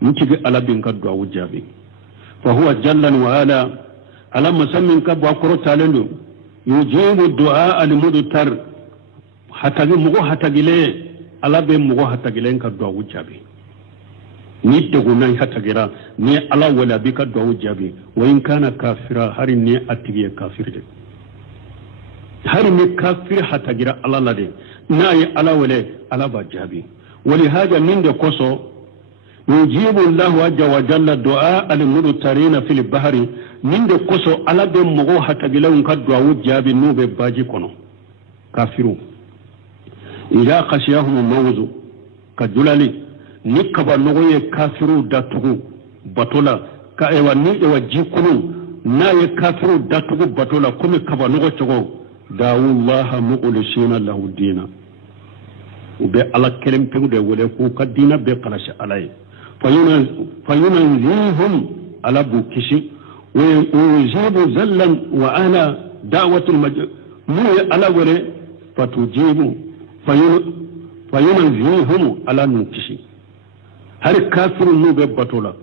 nkigi ala binka du'a jabi fa huwa jalla wa ala masammin ka ba koro talendo yujibu du'a al mudtar hatagi mugo hatagile ala be mugo hatagile ka du'a jabi ni tegunan hatagira ni ala wala bika du'a jabi wa in kana kafira hari ni atigiye kafirde hari ni kafir hatagira ala lade nayi ala wale ala ba jabi ولهذا من دكوسو يجيب الله عز وجل دعاء المضطرين في البحر من دكوسو على دم مغو حتى بلون كدعاء جاب النوب باجي كونو كافرون إذا خشيهم الموز كدلالي نكبا نغوي كافرو داتغو بطولا ka ewa ni ewa jikunu na ye kafiru datugu batola kome kaba nogo chogo da'ullaha muqlisina lahu dina ube ala kelem pengu de wole ko ka dina be qalashi alay fayunzihum ala bukishi wa yujibu zallan wa ala da'wati mu ala wole fatujibu fayunzihum ala nukishi har kafiru nu be batola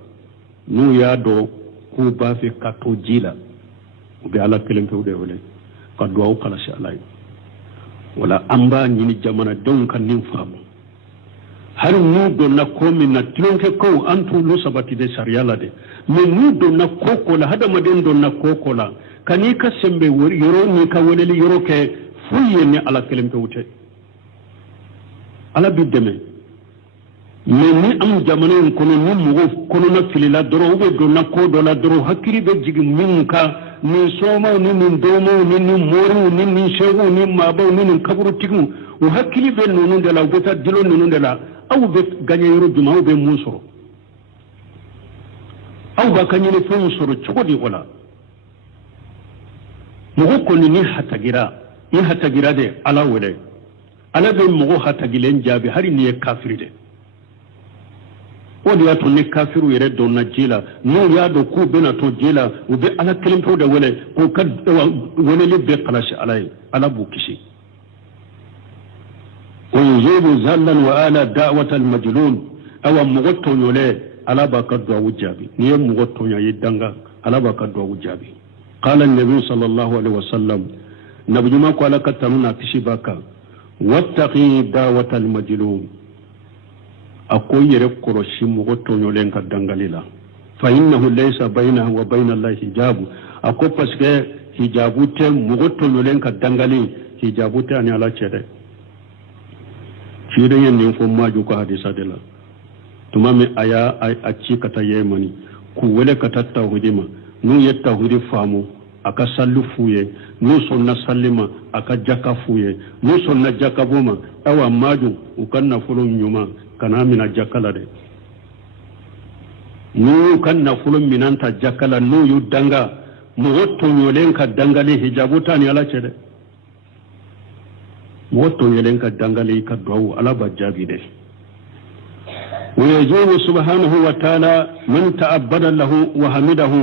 nu ya do ku ba fi kato jila ube ala kelem pengu de wole ka duwa qalashi alay wala amba ñini jamana don kan nin faamu har mu do na ko min na tilonke ko antu lu sabati de sharia la de mais mu do na ko la hada maden do na ko la kani ka sembe wori yoro ni ka woleli yoro ke fuye ni ala kelem to wute ala bi deme mais ni am jamana en kono ni mu kono na filila doro ube do na ko do la doro hakiri be jigi min ka ni soma ni min domo ni moru ni shegu ni mabo ni kaburu tigu o hakkili be nonu de la bota dilo nonu de la aw be ganye yoro juma aw be musoro aw ba kanyene fu musoro chogodi wala mugo ko ni hatagira de ala wele ala be mugo hatagilen jabi hari ni kafiri de wodi ya to ne kafiru yere don na jila no ya do ku bena to jila u be ala kelim to da wele ko kad wele le be qalashi alay ala bu kishi wa yujibu zallan wa ala da'wat al majnun aw mugotto yole ala ba ka do wujabi ni mugotto ya yidanga ala ba ka do wujabi qala an-nabi sallallahu alaihi wasallam nabi ma ko ala ka tanuna kishi baka wattaqi da'wat al majnun akoy yere koroshi mugo toñolen ka dangalila fa innahu laysa baynahu wa bayna allahi hijabu ako parce que hijabu te mugo toñolen ka dangali hijabu te ani ala cede cire yen ni fo maju ko hadisa de la tuma mi aya a ci kata yemani ku wele kata tawhidima nu yetta hudi famu aka sallu fuye nu sonna sallima aka jaka fuye nu sonna jaka boma awa maju ukanna fulu nyuma kana mina jakala de nu kanna fulu minanta jakala nu yu danga mugoto nyolen ka dangali hijabu tani ala cede mugoto nyolen ka dangali ka duwa ala bajabi de ويجوز سبحانه وتعالى من تعبد له وحمده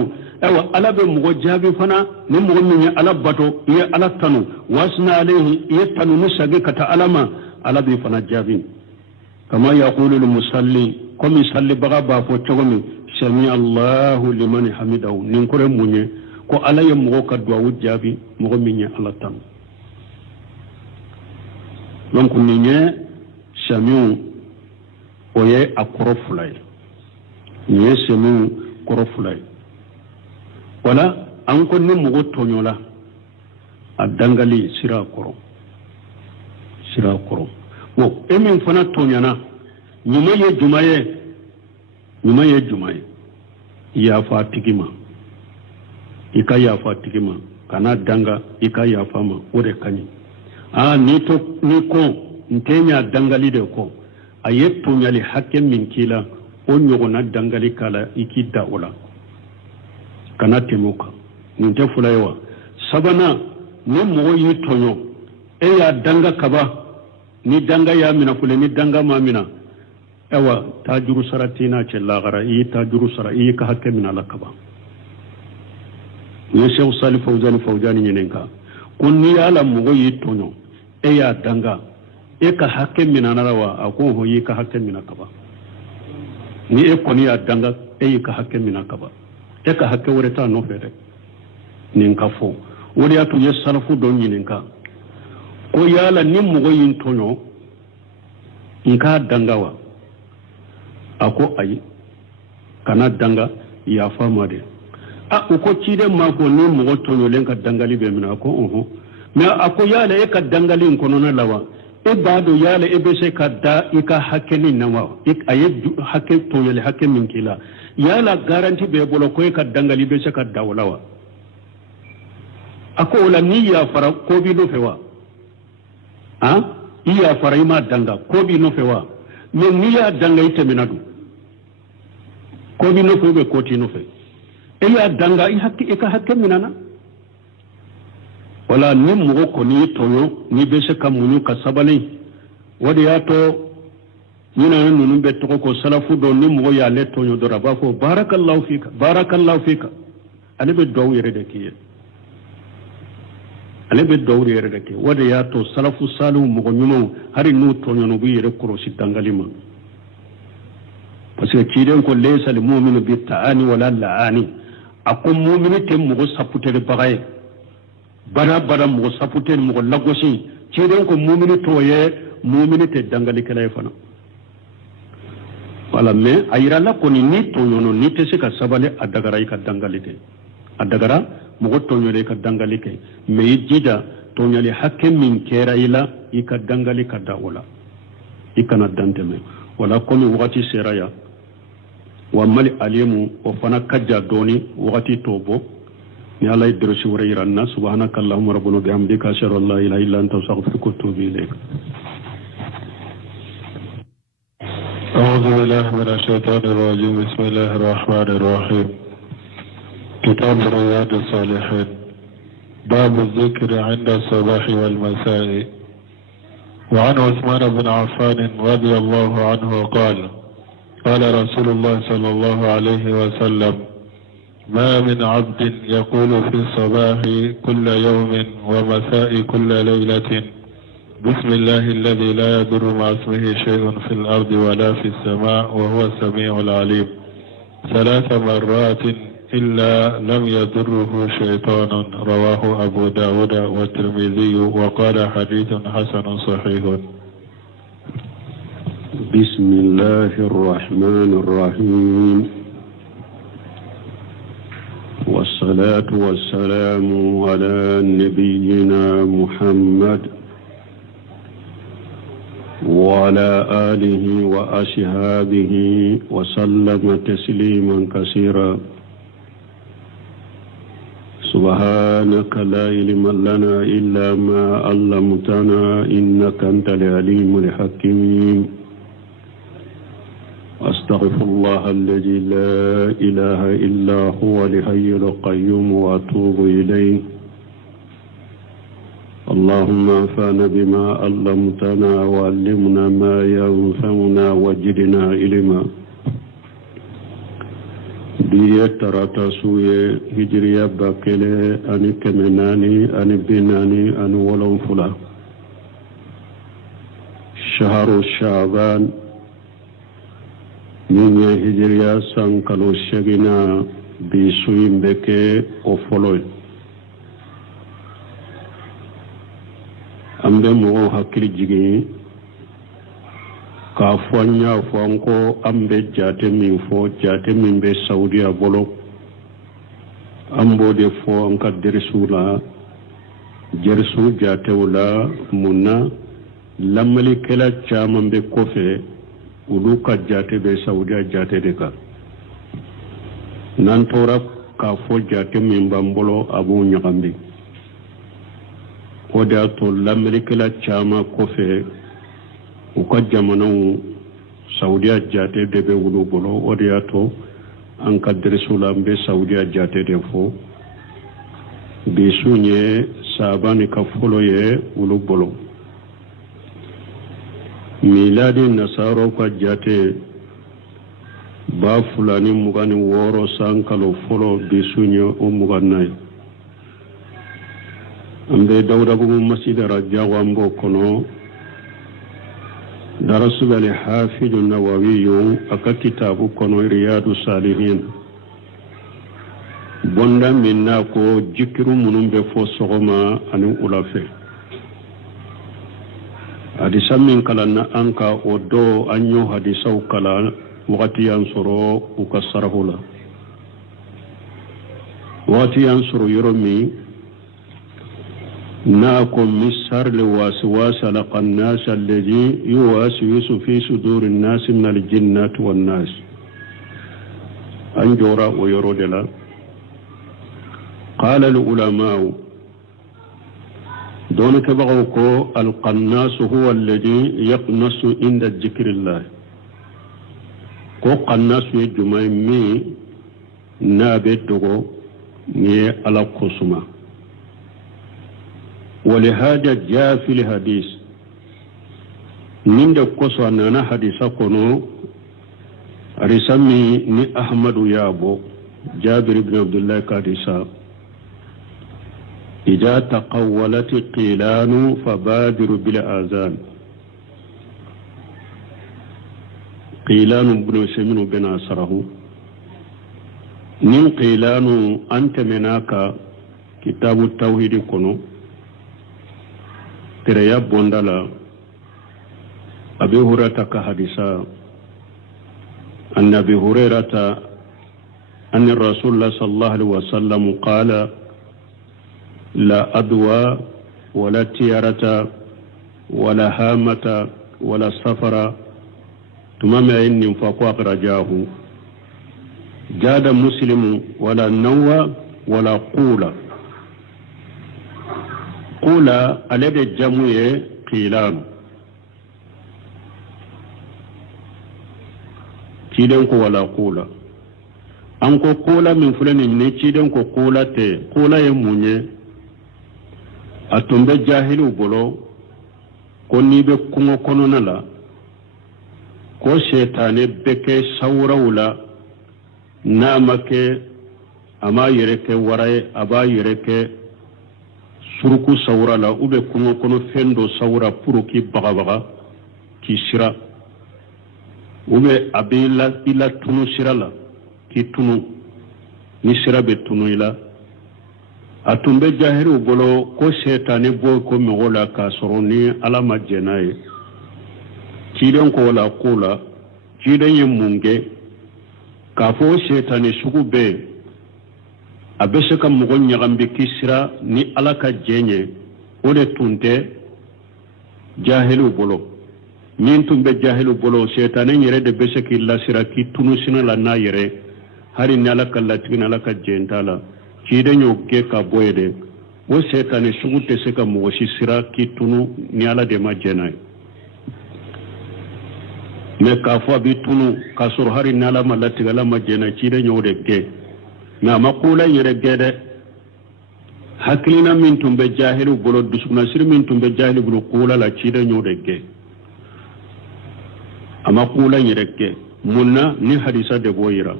ايوا على بمجابي فنا نمغ من على باتو يا على تنو واسنا عليه يتنو نسغي كتعلم على بي فنا جابين كما يقول المصلي كم يصلي بغا بافو تشغمي سمع الله لمن حمده نكره مني ko ala ye mogo ka duwa jabi mogo minye ala tan donc minye samiu oye akoro fulay nye samiu koro fulay wala an ko ni mogo tonyola adangali sira koro wo emin fana tonyana nyuma ye jumaye ya fatigima ika yafa tigima kana danga ika yafa ma ore kani ni ko ntenya dangali de ko ayetto nyali hakke min kila o nyogona dangali kala iki daola kana temuka nte fulaywa sabana ni mo yi tonyo e ya danga kaba ni danga ya mina fule ni danga ma mina ewa tajuru saratina ce lagara yi tajuru sara yi ka hakke min ala kaba ye Sheikh Salih Fawzani ñenenka kun ni ala mogo yi toño e ya danga e ka hakke minanara wa ako ho yi ka hakke mina kaba ni e koni ya danga e yi ka hakke mina kaba e ka hakke woreta no fere nin ka fo wori atu ye salafu don ñenenka ko yala ni mogo yi toño nka danga wa ako ayi kana danga ya fama de uko cide mako ni mogo tonyolen ka dangali be mina ko me ako yala e ka dangali kono na lawa e bado yala e be se ka da e ka hakeni nawa e aye hakke tonyole hakke min kila yala garanti be bolo ko e ka dangali be se ka dawlawa ako wala ni ya fara ko bi no fewa iya fara ima danga ko bi no fewa me ni ya danga ite minadu ko bi no fe be ko ti no fe eya danga i hakki e ka hakke minana wala ni mo ko ni toyo ni be se kamunyu ka sabali wadi ya to nina nunu be to ko salafu do ni mo ya le toyo do raba ko barakallahu fika ani be do yere de kiye ani be do yere de kiye wadi ya to salafu salu mo ko nyumo hari nu toyo no bu yere ko si dangalima parce que kiden ko laysa lil mu'minu bi ta'ani wala la'ani akum mu'minu tem mo sapute de bagaye bara mo sapute mo lagosi kiden ko mu'minu toye mu'minu te dangali kala fana wala me ayira la ko ni to yono ni te se ka sabale adagara ka dangali te adagara mo to nyole ka dangali ke me jida to nyale hakke min kera ila ika dangali ka dawla ikana danteme wala ko ni wati seraya wa mali alimu o fana kajja doni wakati tobo ni ala idrusi wurayranna subhanaka allahumma rabbuna bihamdika ashhadu an la ilaha illa anta astaghfiruka wa atubu ilayk أعوذ بالله من الشيطان الرجيم بسم الله الرحمن الرحيم كتاب رياض الصالحين باب الذكر عند الصباح والمساء وعن عثمان بن عفان رضي الله عنه قال قال رسول الله صلى الله عليه وسلم ما من عبد يقول في الصباح كل يوم ومساء كل ليلة بسم الله الذي لا يضر مع اسمه شيء في الأرض ولا في السماء وهو السميع العليم 3 مرات إلا لم يضره شيطان رواه أبو داود والترمذي وقال حديث حسن صحيح بسم الله الرحمن الرحيم والصلاة والسلام على نبينا محمد وعلى آله وأصحابه وسلم تسليما كثيرا سبحانك لا علم لنا إلا ما علمتنا إنك أنت العليم الحكيم أستغفر الله الذي لا إله إلا هو الحي القيوم وأتوب إليه اللهم انفعنا بما علمتنا وعلمنا ما ينفعنا وزدنا علما diye tarata suye hijriya bakele ani kemenani ani binani ani wolonfula shaharu shaban niye hijriya sankalo shegina bi suyimbeke o foloy ambe mo hakili jigi ka fonya fonko ambe jate min fo jate min be saudiya bolo ambo de fo anka dersula jersu jate wala munna lamali kala chama be kofe uluka jate be saudiya jate de ka nan tora ka fo jate min bambolo abu nyakambi koda to lamali kala chama kofe uka jamanaw saudiya jate de be wulu bolo odia to an kadre sulambe saudiya jate de fo bi sunye sabani ka folo ye wulu bolo miladi nasaro ka jate ba fulani mugani woro sankalo folo bi sunye o muganay ambe dawda bu masjid rajawambo kono درس الحافظ النووي أكا كتاب كونو رياض الصالحين بوندا منا كو جكرو منون بفو سغما أنو أولافي حديثا من كلانا أنكا ودو أنيو حديثا وكلا وقتي ينصرو وكسره لا وقتي ينصرو يرمي ناكم مسر لواسواس لقناس الذي يواسوس في صدور الناس من الجنات والناس أنجورا ويرودلا قال العلماء دونك بغوكو القناس هو الذي يقنص عند ذكر الله كو قناس يجمع مي nabe dogo ni ala kusuma ولهذا جاء في الحديث من دكوسو أننا حديثا كونو رسمي ني أحمد يابو جابر بن عبد الله كاديسا إذا تقولت قيلان فبادر بالآذان قيلان بن سمين بن أسره نين قيلان أنت مناك كتاب التوحيد كونو تريا بوندالا أبي هريرة كحديثا أن أبي هريرة أن الرسول الله صلى الله عليه وسلم قال لا أدوى ولا تيارة ولا هامة ولا سفر تمام إني فقوا رجاه جاد مسلم ولا نوى ولا قولا قولا الذي الجمع قيلان cidenko wala kula an ko kula min fulani ne cidenko kula te kula ye munye atumbe jahilu bolo ko ni be kungo kono nala ko shetane beke sawrawla namake ama yereke waraye aba yereke suruku sawrala ube kungo kono fendo sawra puruki bagabaga ki sira ube abila ila tunu sirala ki tunu ni sira be tunu ila atumbe jahiru bolo ko shetane bo ko megola ka soroni ala majenaye ciden ko wala kula ciden ye munge ka fo shetane sugu be abese kam mo nyagambe kisira ni ala ka jenye ode tunte jahilu bolo min tumbe jahilu bolo shetane yere de bese ki la sira ki tunu sina la na yere hari ni ala ka latina ala ka jentala cide nyoke ka boyede wo shetane sugu te se ka mo sira ki tunu ni ala de majenay me ka fo bi tunu ka sur hari ni ala malatika la majena cide nyode ge na makula yere gede haklina min tumbe jahilu bolo dusuna sir min tumbe jahilu bolo kula la cide nyode ge ama kula yireke munna ni hadisa de boyira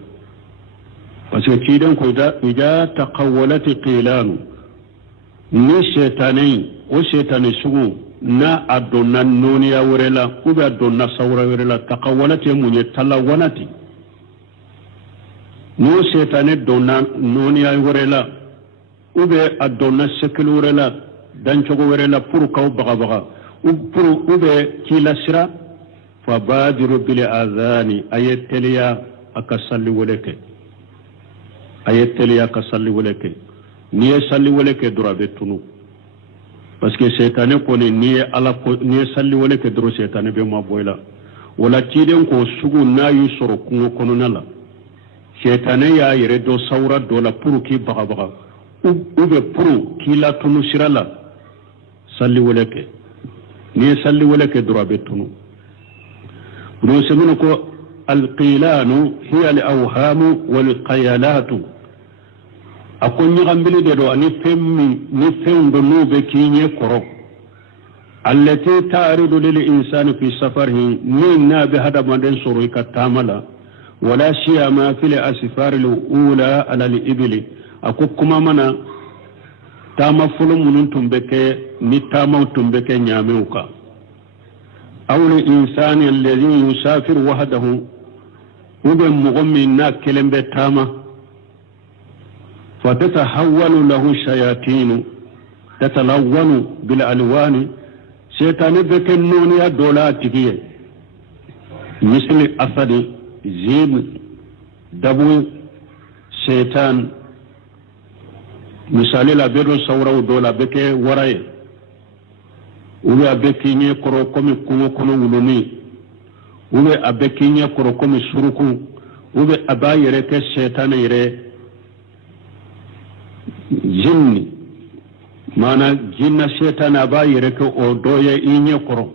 parce que ciiden ko ida taqawwalat qilanu ni shaytani o shaytani sugu na adonna noniya werela kuba adonna sawra werela taqawwalat munye talawanati no shaytani donna noniya werela ube adonna sekelu werela danchogo werela pour kaw baga pour ube kila sira فبادر بالآذان أيتليا أكسل ولك أيتليا أكسل ولك نيه سل ولك درابتنو parce que seytane koni niye ala ko niye salli wala ke dro seytane be ma boyla wala tiden ko sugu na yu soro kungo kono nala seytane ya yere do sawra do la puru ki baga ube puru ki la tunu sirala salli wala ke niye salli wala ke drabetunu بنوسمنكو القيلان هي الأوهام والقيالات أكون يغنبلي دو أني فهم بنوب كيني كرو التي تعرض للإنسان في سفره من بهذا مدن سرويك التاملة ولا شيء ما في الأسفار الأولى على الإبل أكو كما منا تاما فلو منتم بكي نتاما تنبكي نياميوكا أو الإنسان الذي يسافر وحده وبن مغمي الناك كلم بتاما فتتحول له الشياطين تتلون بالألوان شيطان بكنون يا دولاتي مثل أسد زيب دبو شيطان misali la bedo sawra dola beke waraye ube abekinye koro komi kungo kono wuluni ube abekinye koro komi suruku ube abayere ke shaytan yere jinni mana jinna shaytan abayere ke odoye inye koro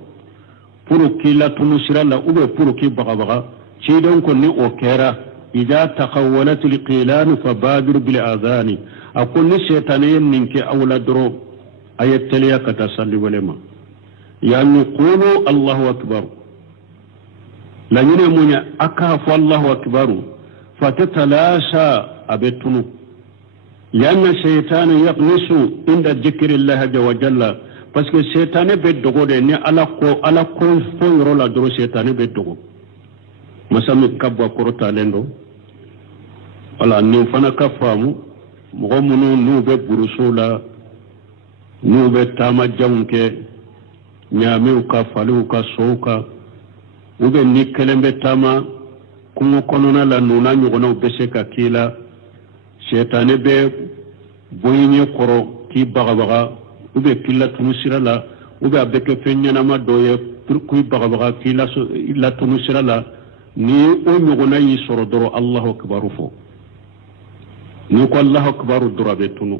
puru kila tumusirala ube puru ki baga cidon ko ni o kera إذا تقولت القيلان فبادر بالآذان أقول الشيطانين منك أولى درو آية تليا كتصلي ولما يعني قولوا الله أكبر لن ينمون أكاف الله أكبر فتتلاشى أبتنو لأن الشيطان يقنس عند ذكر الله عز وجل parce que seytaane be dogo de ni ala ko fo yoro la doro seytaane be dogo masami kabwa korota lendo wala ni fana ka famu mo munu nu be burusula nu be tama jawnke nyame ka falu ka soka ube ni kelembe tama kungo konona la nuna nyugona ubese ka kila seytaane be boyinye koro ki baga ube kila tunusira la ube abeke fenyana ma doye kuy baga kila la tunusira la ni o nyugona yi soro doro Allahu akbar fo ni ko Allahu akbar doro be tunu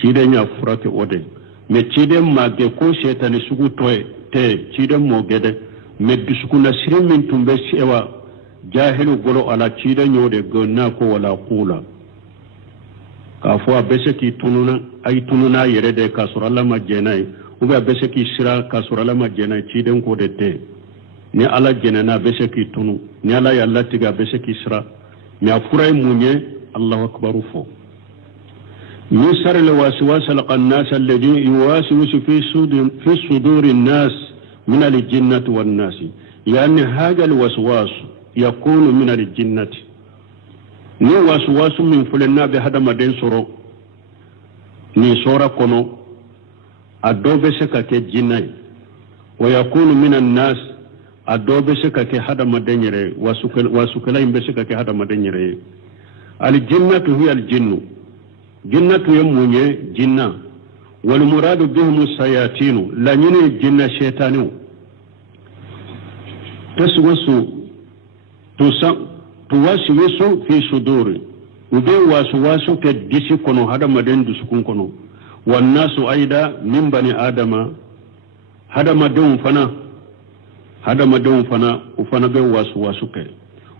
cide nya furate ode me cide magge ko seytaane sugu toye te cide mo gede me bisukuna sirin min tumbe sewa jahilu golo ala cide nyode gonna ko wala qula ka fo abese ki tununa ay tununa yere de ka surala majjenay ube abese ki sira ka surala majjenay ciden ko de te ni ala jenana abese ki tunu ni ala yalla tiga abese ki sira mi afuray munye Allahu akbar fo min sar al waswas al qannas alladhi yuwaswisu fi sudur an-nas min al-jinnati wan-nas yani hadha al-waswas yakunu min al-jinnati ni waswasu min fulenna be hadama den soro ni sora kono adobe se ka ke jinnai wa yakunu min an-nas adobe se ka ke hadama den yere wasukala imbe se ka ke hadama den yere al-jinnatu hiya al-jinnu jinnatu yamunye jinna wal muradu bihim as-sayatinu la nyine jinna shaytanu taswasu tuwaswisu fi suduri ube waswasu ke disi kono hadama den dusukun kono wan nasu aida min bani adama hadama den fana ufana be waswasu ke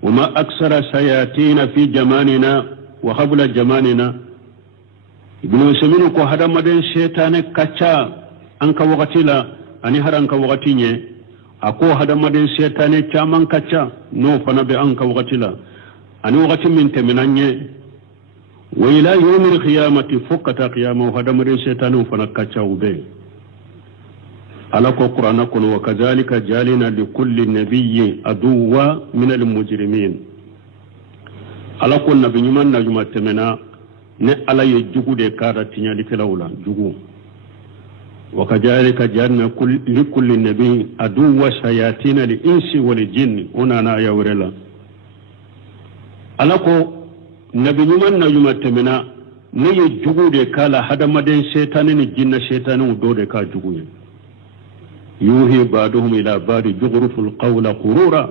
wama aksara sayatina fi jamanina wa qabla jamanina ibnu saminu ko hadama den shaytane kacha anka wakati la ani haranka wakati nye ako hadama den shaytane chaman kacha no fana be anka wakati la ani wakati min teminanye wa ila yawmil qiyamati fukata qiyama hadama den shaytane fana kacha ube ala ko qur'ana ko wa kadhalika jalina li kulli nabiyyin aduwa min al mujrimin ala ko nabi nyuman na juma temena ne ala ye jugu de kara tinyali kelawla jugu wa kadhalika janna li kulli nabi aduwa shayatin li insi wal jinn ona na ya wurela ala ko nabi nyuman na juma temena ne ye jugu de kala hadama den shaytanin ni jinna shaytanin do de ka jugu ye yuhi ba'duhum ila ba'di jughruful qawla qurura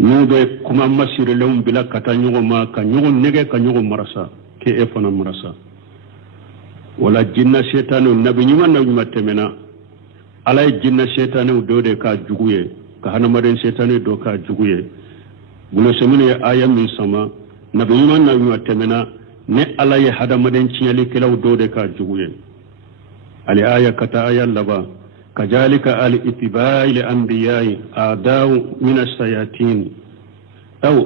nube kuma masire lewum bila kata nyugo ma ka nyugo nege ka nyugo marasa ke e fana marasa wala jinna shaytanu nabi nyuma na nyuma temena ala jinna shaytanu do de ka juguye ka hana maren shaytanu do ka juguye bulo semine ya aya min sama nabi nyuma na nyuma temena ne ala ya hada maden cinyali kelaw do de ka juguye ali aya kata aya laba كذلك الاتباع لأنبياء آداء من السياتين أو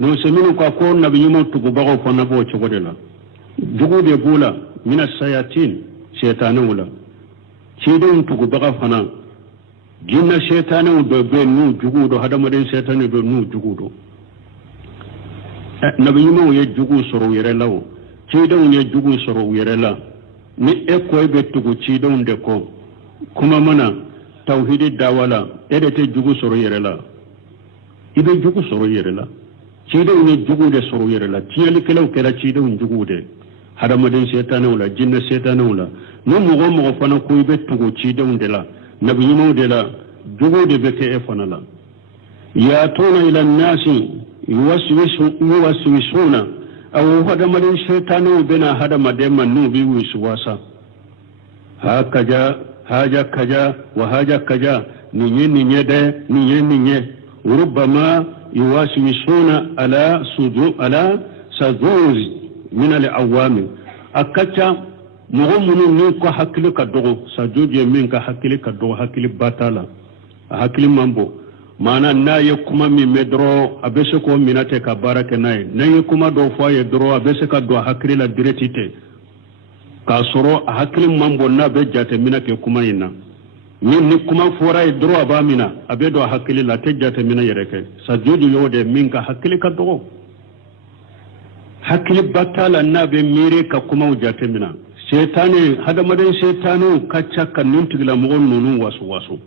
نسمينك أقول نبي يموت تقبغوا فنبو تقولنا جهود يقول من السياتين شيطانولا شيدون تقبغوا فنا جن شيطانو بين نو جهود هذا مدين شيطانو بين نو جهود نبي يموت يجهو سرو يرلاو شيدون يجهو سرو يرلا ni ekoy be tugu chidon de ko kuma mana tauhidi dawala ede te jugu soro yerela ibe jugu soro yerela chidon ni jugu de soro yerela tiyali kelaw kela chidon jugu de hadamaden shaytanu la jinna shaytanu la no mo fana ko ibe tugu chidon de la nabi yimo de la jugu de be ke e fana la ya tuna ila nasi yuwaswisuna aw hadamaden shaytanu bena hadamaden manu bi wiswasa haja kaja wa haja kaja ninye de ninye وربما يواسوسون على صدور من العوام أكتا مغمون نيكو حكلي كدغو سجود يمين كحكلي كدغو حكلي باتالا حكلي مامبو mana na ye kuma min me doro a bɛ se k'o minɛ ten ka baara kɛ n'a ye n'a ye kuma dɔw fɔ a ye dɔrɔn a bɛ se ka don a hakili la direct ten k'a sɔrɔ a hakili man bon n'a bɛ jateminɛ kɛ kuma in na ni kuma fɔra ye dɔrɔn a b'a minɛ a bɛ don a hakili la a tɛ jateminɛ yɛrɛ kɛ sajudu y'o de min ka hakili ka dɔgɔ hakili ba t'a la n'a bɛ miiri ka kumaw jateminɛ setani hadamaden setaniw ka ca ka nin tigilamɔgɔ ninnu waso waso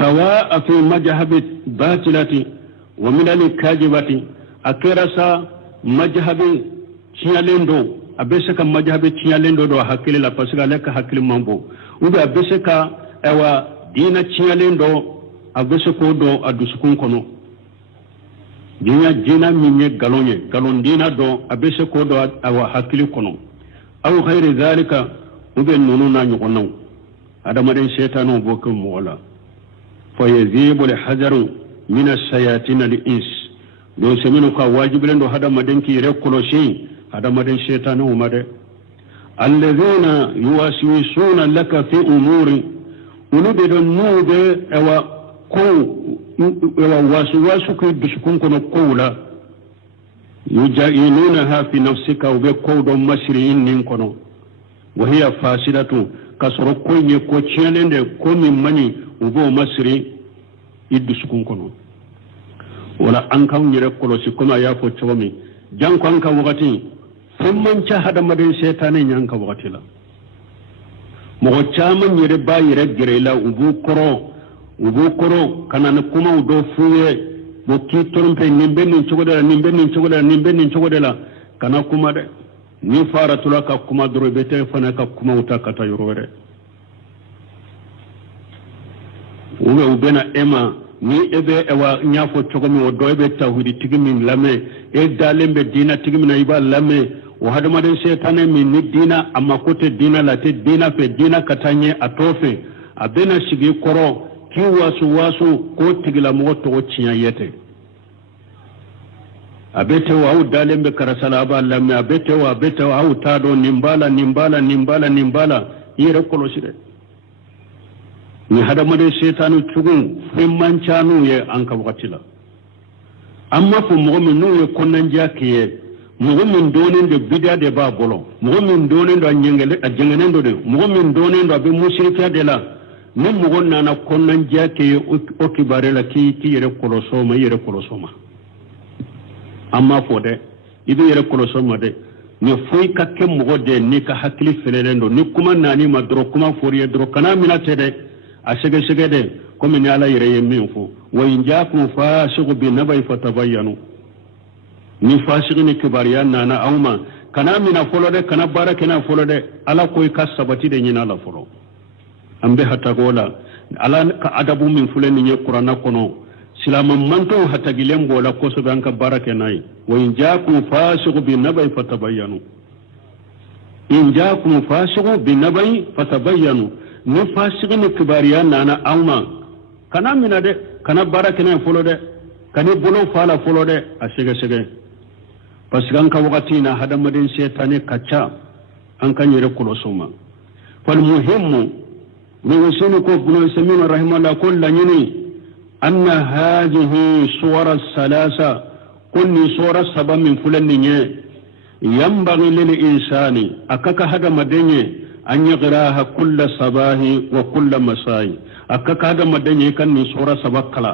سواء في مذهب باطلة ومن الكاذبة أكرسا مذهب تيالندو أبسك مذهب تيالندو دو حكيل لا بسك لك حكيل مامبو وبي أبسك أوا دين تيالندو أبسك دو أدسكون كنو دينا ميني غالون دينا دو أبسك دو أوا حكيل كنو أو غير ذلك وبي نونونا نيغنو هذا مدين شيطانو بوكم مولا فيذيب الحذر من الشياطين الإنس دو سمينو كا واجب لندو هذا مدن كي يركلو شيء هذا مدن شيطان ومدن الذين يوسوسون لك في أمور ولد النود أو كو واسواسو كي بسكون كنو قولا يجائلونها في نفسك وبكود مسرين ننكنو وهي فاسدة kasoro ko nye ko tiɲɛlen de ko min mani u b'o masiri i dusukun kɔnɔ wala an k'an yɛrɛ kɔlɔsi komi a y'a fɔ cogo min jan ko an ka wagati fɛn man ca hadamaden setani ɲan ka wagati la mɔgɔ caman yɛrɛ b'a yɛrɛ gɛrɛ i la u b'u kɔrɔ ka na ni kumaw dɔ f'u ye bo k'i tɔrɔmpɛ nin bɛ nin cogo de la nin bɛ nin cogo de la nin bɛ nin cogo de la kana kuma dɛ ni faratula ka kuma doro bete fana ka kuma uta kata yoro wɛrɛ u bɛna ema ni ebe ewa nyafo cogo min o dɔ ebe tawhidi tigi min lamɛ e dalen bɛ diina tigi min na i b'a lamɛ o hadamaden setane min ni diina a mako tɛ diina la tɛ diina fɛ diina ka taa ɲɛ a tɔ fɛ a bɛna sigi kɔrɔ k'i waso k'o tigilamɔgɔ tɔgɔ tiɲɛ yɛtɛ abete wa au dalen be karasala aba lamme abete wa au tado nimbala yere kolosire ni hada made shaytanu tugun fimman chanu ye anka wakatila amma fu mu'min nu ye konnan jakiye mu'min donin de bid'a de ba bolo mu'min donin do nyengele ajengenen do de mu'min donin do be mushrika de la ni mu'min nana konnan jakiye o kibare la ki yere kolosoma amma fo de ibe yere kolosoma de ni foy ka ke mogo de ni ka hakili felelendo ni kuma nani ma dro kuma foriye dro kana minate de a sege de comme ni ala yere yemin fo wa in jaakum fasiqu bi nabay fatabayyanu ni fasiqi ni kibariya nana awma kana mina folo de kana barake na folo de ala koy ka sabati de nyina la folo ambe hata gola ala ka adabu min fulani ni qur'ana kono silama manto hatagilen bola ko so banka barake nay wa in jaakum fasiqu bi nabay fatabayyanu in jaakum fasiqu bi nabay fatabayyanu ni fasiqi ni kibariya nana awma kana mina de kana barake na folo de kani bolo fala folo de a sege parce que an ka wakati na hadamadin setane kacha an kan yere kolosoma fal muhimmu ni usunu ko bunu samina rahimahullah kullanyini أن هذه صور الثلاثة كل صورة سبا من فلان ينبغي للإنسان أكاك هذا مدني أن يقراها كل صباح وكل مساء أكاك هذا مدني كان صورة سبا كلا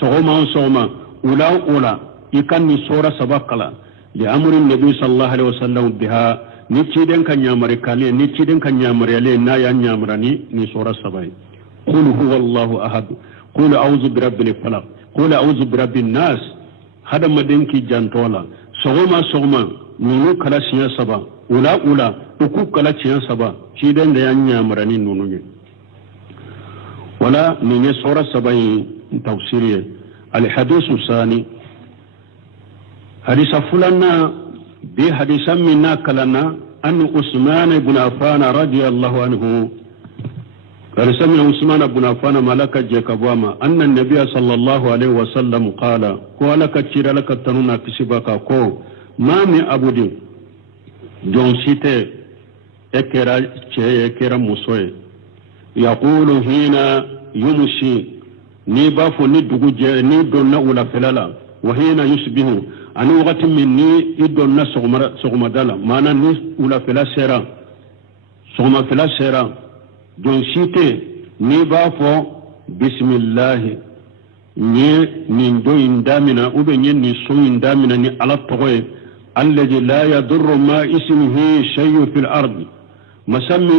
صوما أولا يكن صورة سبا كلا لأمر النبي صلى الله عليه وسلم بها نتشيدن كان يامر كالي نتشيدن كان يامر يلي نايا يامرني ni صورة سبا قل هو الله أحد قول أعوذ برب الفلق قول أعوذ برب الناس هذا مدينكي جانتولا سوما نونو كلا سيان سبا أولا أكو كلا سيان سبا شيدن ديان يامراني نونو ولا نيني سورة سبا توسيرية الحديث الثاني حديث فلنا بحديث منا كلنا أن عثمان بن عفان رضي الله عنه قال سمع عثمان بن عفان ملك جكبواما أن النبي صلى الله عليه وسلم قال لك تشير لك تنونا كسبك كو ما من أبود جون سيتي اكرا مسوي يقول هنا يمشي نيبافو ندقو ندون ولا فلالا وهنا يشبه أنا وقت مني يدون سغم دالا مانا ني ولا فلا سيرا سغم فلا سيرا جون سيتي نيبافو بسم الله ني نندو اندامنا وبني نسو اندامنا ني على الطغي الذي لا يضر ما اسمه شيء في الأرض مسمي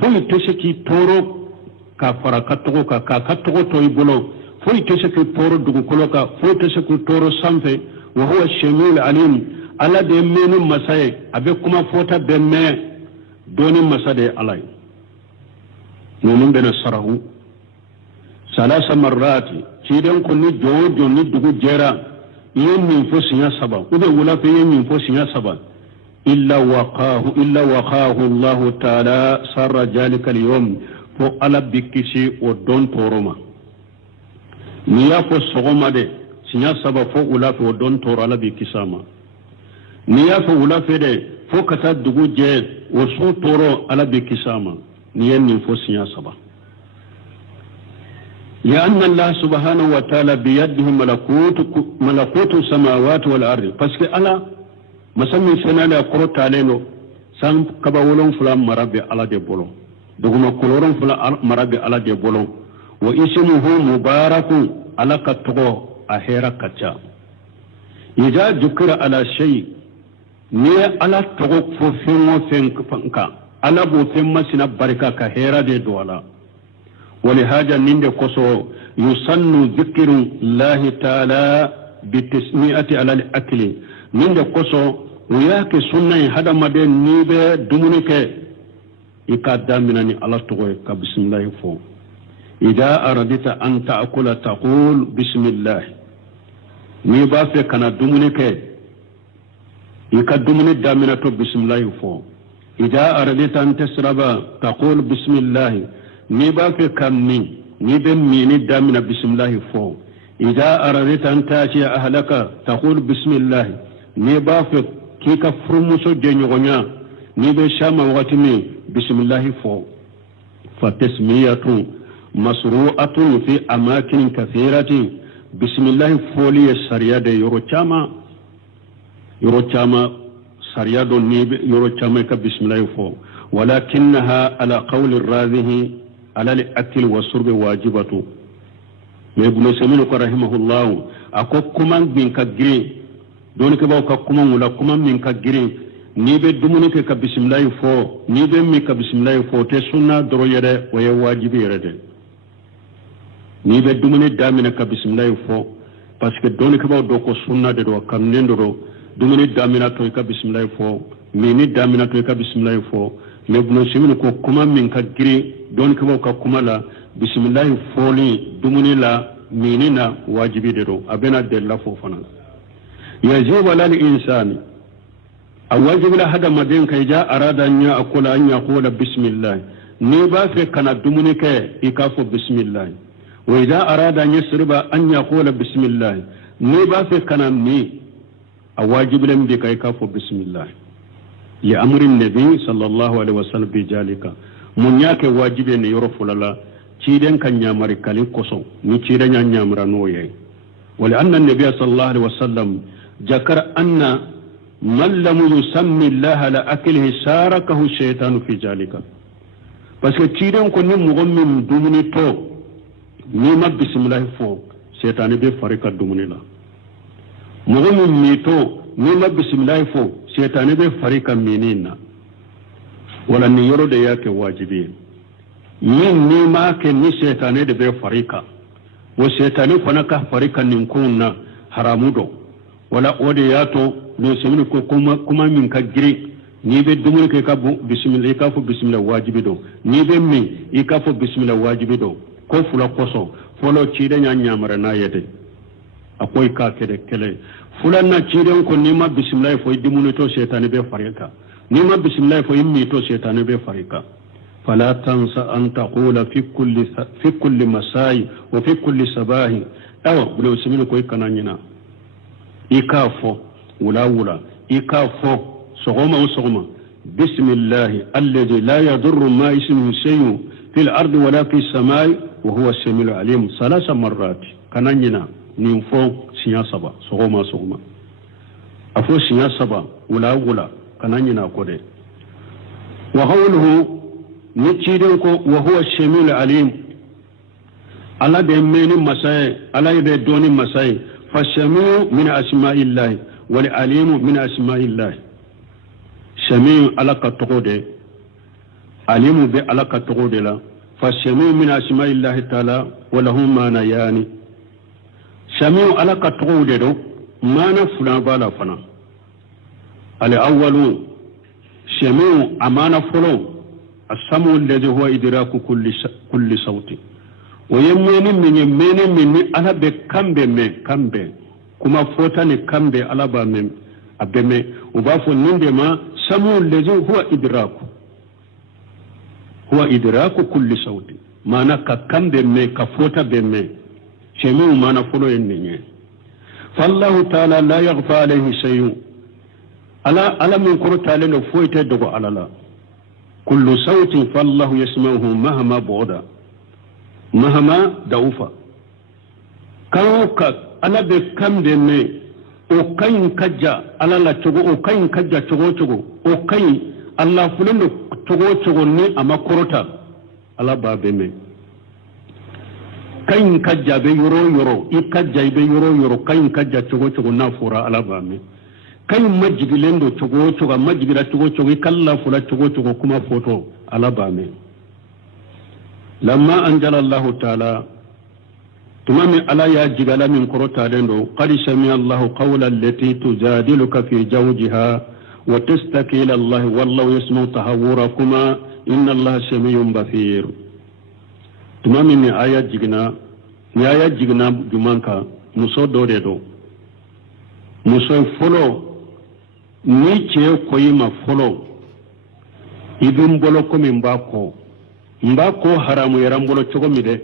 فوي تشكي تورو كفركتو كاكتو تويبولو فوي تشكي تورو دغكولوكا فوي تشكي تورو سامفي وهو الشميع العليم على دمين مساي أبيكما فوتا بمي دون مسادي علي نومن بين السره 3 مرات كيدن كوني جوجو ني دغو جيرا يمين فوسيا سبا وده ولا في يمين فوسيا سبا إلا وقاه الله تعالى سر ذلك اليوم فو على بكشي ودون توروما نيا فو سغما دي سيا سبا فو ولا في ودون تورو على بكساما نيا فو ولا في دي فو كتا دغو جي وسو تورو على بكساما نيا من فو سيا سبا لأن الله سبحانه وتعالى بيده ملكوت السماوات والأرض فسك ألا مسمي سنالا قرط علينا سام كباولون فلا مرابي على دي بولو دغما كلورون فلا مرابي على دي بولو واسمه مبارك على كتغو أهيرا كتا إذا ذكر على شيء ني على تغو فين فنكا على بو فين مسنا بركة كهيرا دي دولا ولهذا نند قصو يسن ذكر الله تعالى بتسمية على الأكل نند قصو وياك سنة هذا مدين نيبه دمونك إكادا منني على طغوي بسم الله فو إذا أردت أن تأكل تقول بسم الله نيبا في كان دمونك إكاد دمونك دامنة بسم الله فو إذا أردت أن تسرب تقول بسم الله ni ba fi kammi ni ben mini damina bismillah fo idza aradta an taati ahlaka taqul bismillah ni ba fi kika furmuso de nyogonya ni be shama wakati mi bismillah fo fa tasmiyatu masru'atun fi amakin kathiratin bismillah fo li sharia de yoro chama sharia do ni yoro chama ka bismillah fo ولكنها على قول الراذه على الأكل والشرب واجبة ابن سمين رحمه الله أكو كمان من كجري دون كباو كمان ولا كمان من كجري نيبه دمونك كبسم الله فو نيبه مي كبسم الله فو تسنة درويرة ويا واجب يرده نيبه دمونك دامنا كبسم الله فو parce que دون كباو دوكو سنة دو كامنين دو دمونك دامنا توي كبسم الله فو ميني دامنا توي كبسم الله فو ابن سمين كمان من كجري don kabo ka kuma la bismillah foli dumuni la minina wajibi dero abena della fo fana yajibu lil insani awajibu la hada madin kai ja arada nya akula anya qula bismillah ni ba fe kana dumuni ke ikafo bismillah wa idha arada an yasriba an yaqula bismillah ni ba fe kana ni awajibu lam bi kai kafo bismillah li amri nabi sallallahu alaihi wasallam bi jalika mun yake wajibe ne yoro fulala ciden kan nyamari kalin koso ni ciden nya nyamra noye wala anna nabiy sallallahu alaihi wasallam jakar anna man lam yusammi allah la aklihi sarakahu shaytan fi jalika parce que ciden ko ni mugommin dumuni to ni ma bismillah fo shaytan be farika dumuni la mugommin mi to ni ma bismillah fo shaytan be farika minina wala ni yoro da yake wajibi yin ni ma ke ni shaytane da bai farika wa shaytane kwana ka farika nin kunna haramudo wala ode yato no semini ko kuma min ka giri ni be dumul ke ka bismillah ka fu bismillah wajibi do ni be mi ka fu bismillah wajibi do ko fula koso folo cide nya nyamara na yede akoy ka kede kele fulan na cide ko ni ma bismillah fo dumul to shaytane be farika ni ma bismillah fo yimmi to shaytane be farika فلا تنسى أن تقول في كل مساء وفي كل صباح أو بلو سمين كوي كنانينا إكافو ولا إكافو صغوما وصغوما بسم الله الذي لا يضر ما اسمه شيء في الأرض ولا في السماء وهو السميع العليم 3 مرات كنانينا نينفو سيا سبا صغوما أفو سيا سبا ولا كنانينا كودي وقوله نتشيدنكو وهو السميع العليم على بمين مساي على يبدون مساي فالسميع من أسماء الله والعليم من أسماء الله سميع على كتقودي عليم على كتقودي لا فالسميع من أسماء الله تعالى وله معنيان سميع على كتقودي دو معنى فلان بالا فنا الأول سميع أمانة فلان السمع الذي هو إدراك كل صوت ويمين من على بكمبه كما فوتاني كمبه على بامم أبمه وبافو نندما سمع الذي هو إدراك كل صوت معنى كمبه كفوتا بمه سمع معنى فلو ينيني فالله تعالى لا يغفى عليه شيء على من كرت عليه فويته دغو على الله كل صوت فالله يسمعه مهما بعد مهما دوفا كاوكا على بكم دمي وكاين كجا على لا تشغو وكاين كجا تشغو وكاين الله فلن تشغو ني اما كروتا على بابمي كاين كجا بيورو يكجا بيورو كاين كجا تشغو نافورا على بامي كاين مجد لندو تشغو مجد تشغو كلا فلا تشغو كما فوتو على بامي لما أنزل الله تعالى تمام على يا جبال من كروتا لندو قد سمع الله قولا التي تجادلك في زوجها وتستكي إلى الله والله يسمع تهوركما إن الله سميع بصير تمام من آيات جيغنا جمانكا مسو دوريدو مسو فلو ni ce koyi ma folo ibin bolo ko min ba ko haramu yaran bolo cogo mi de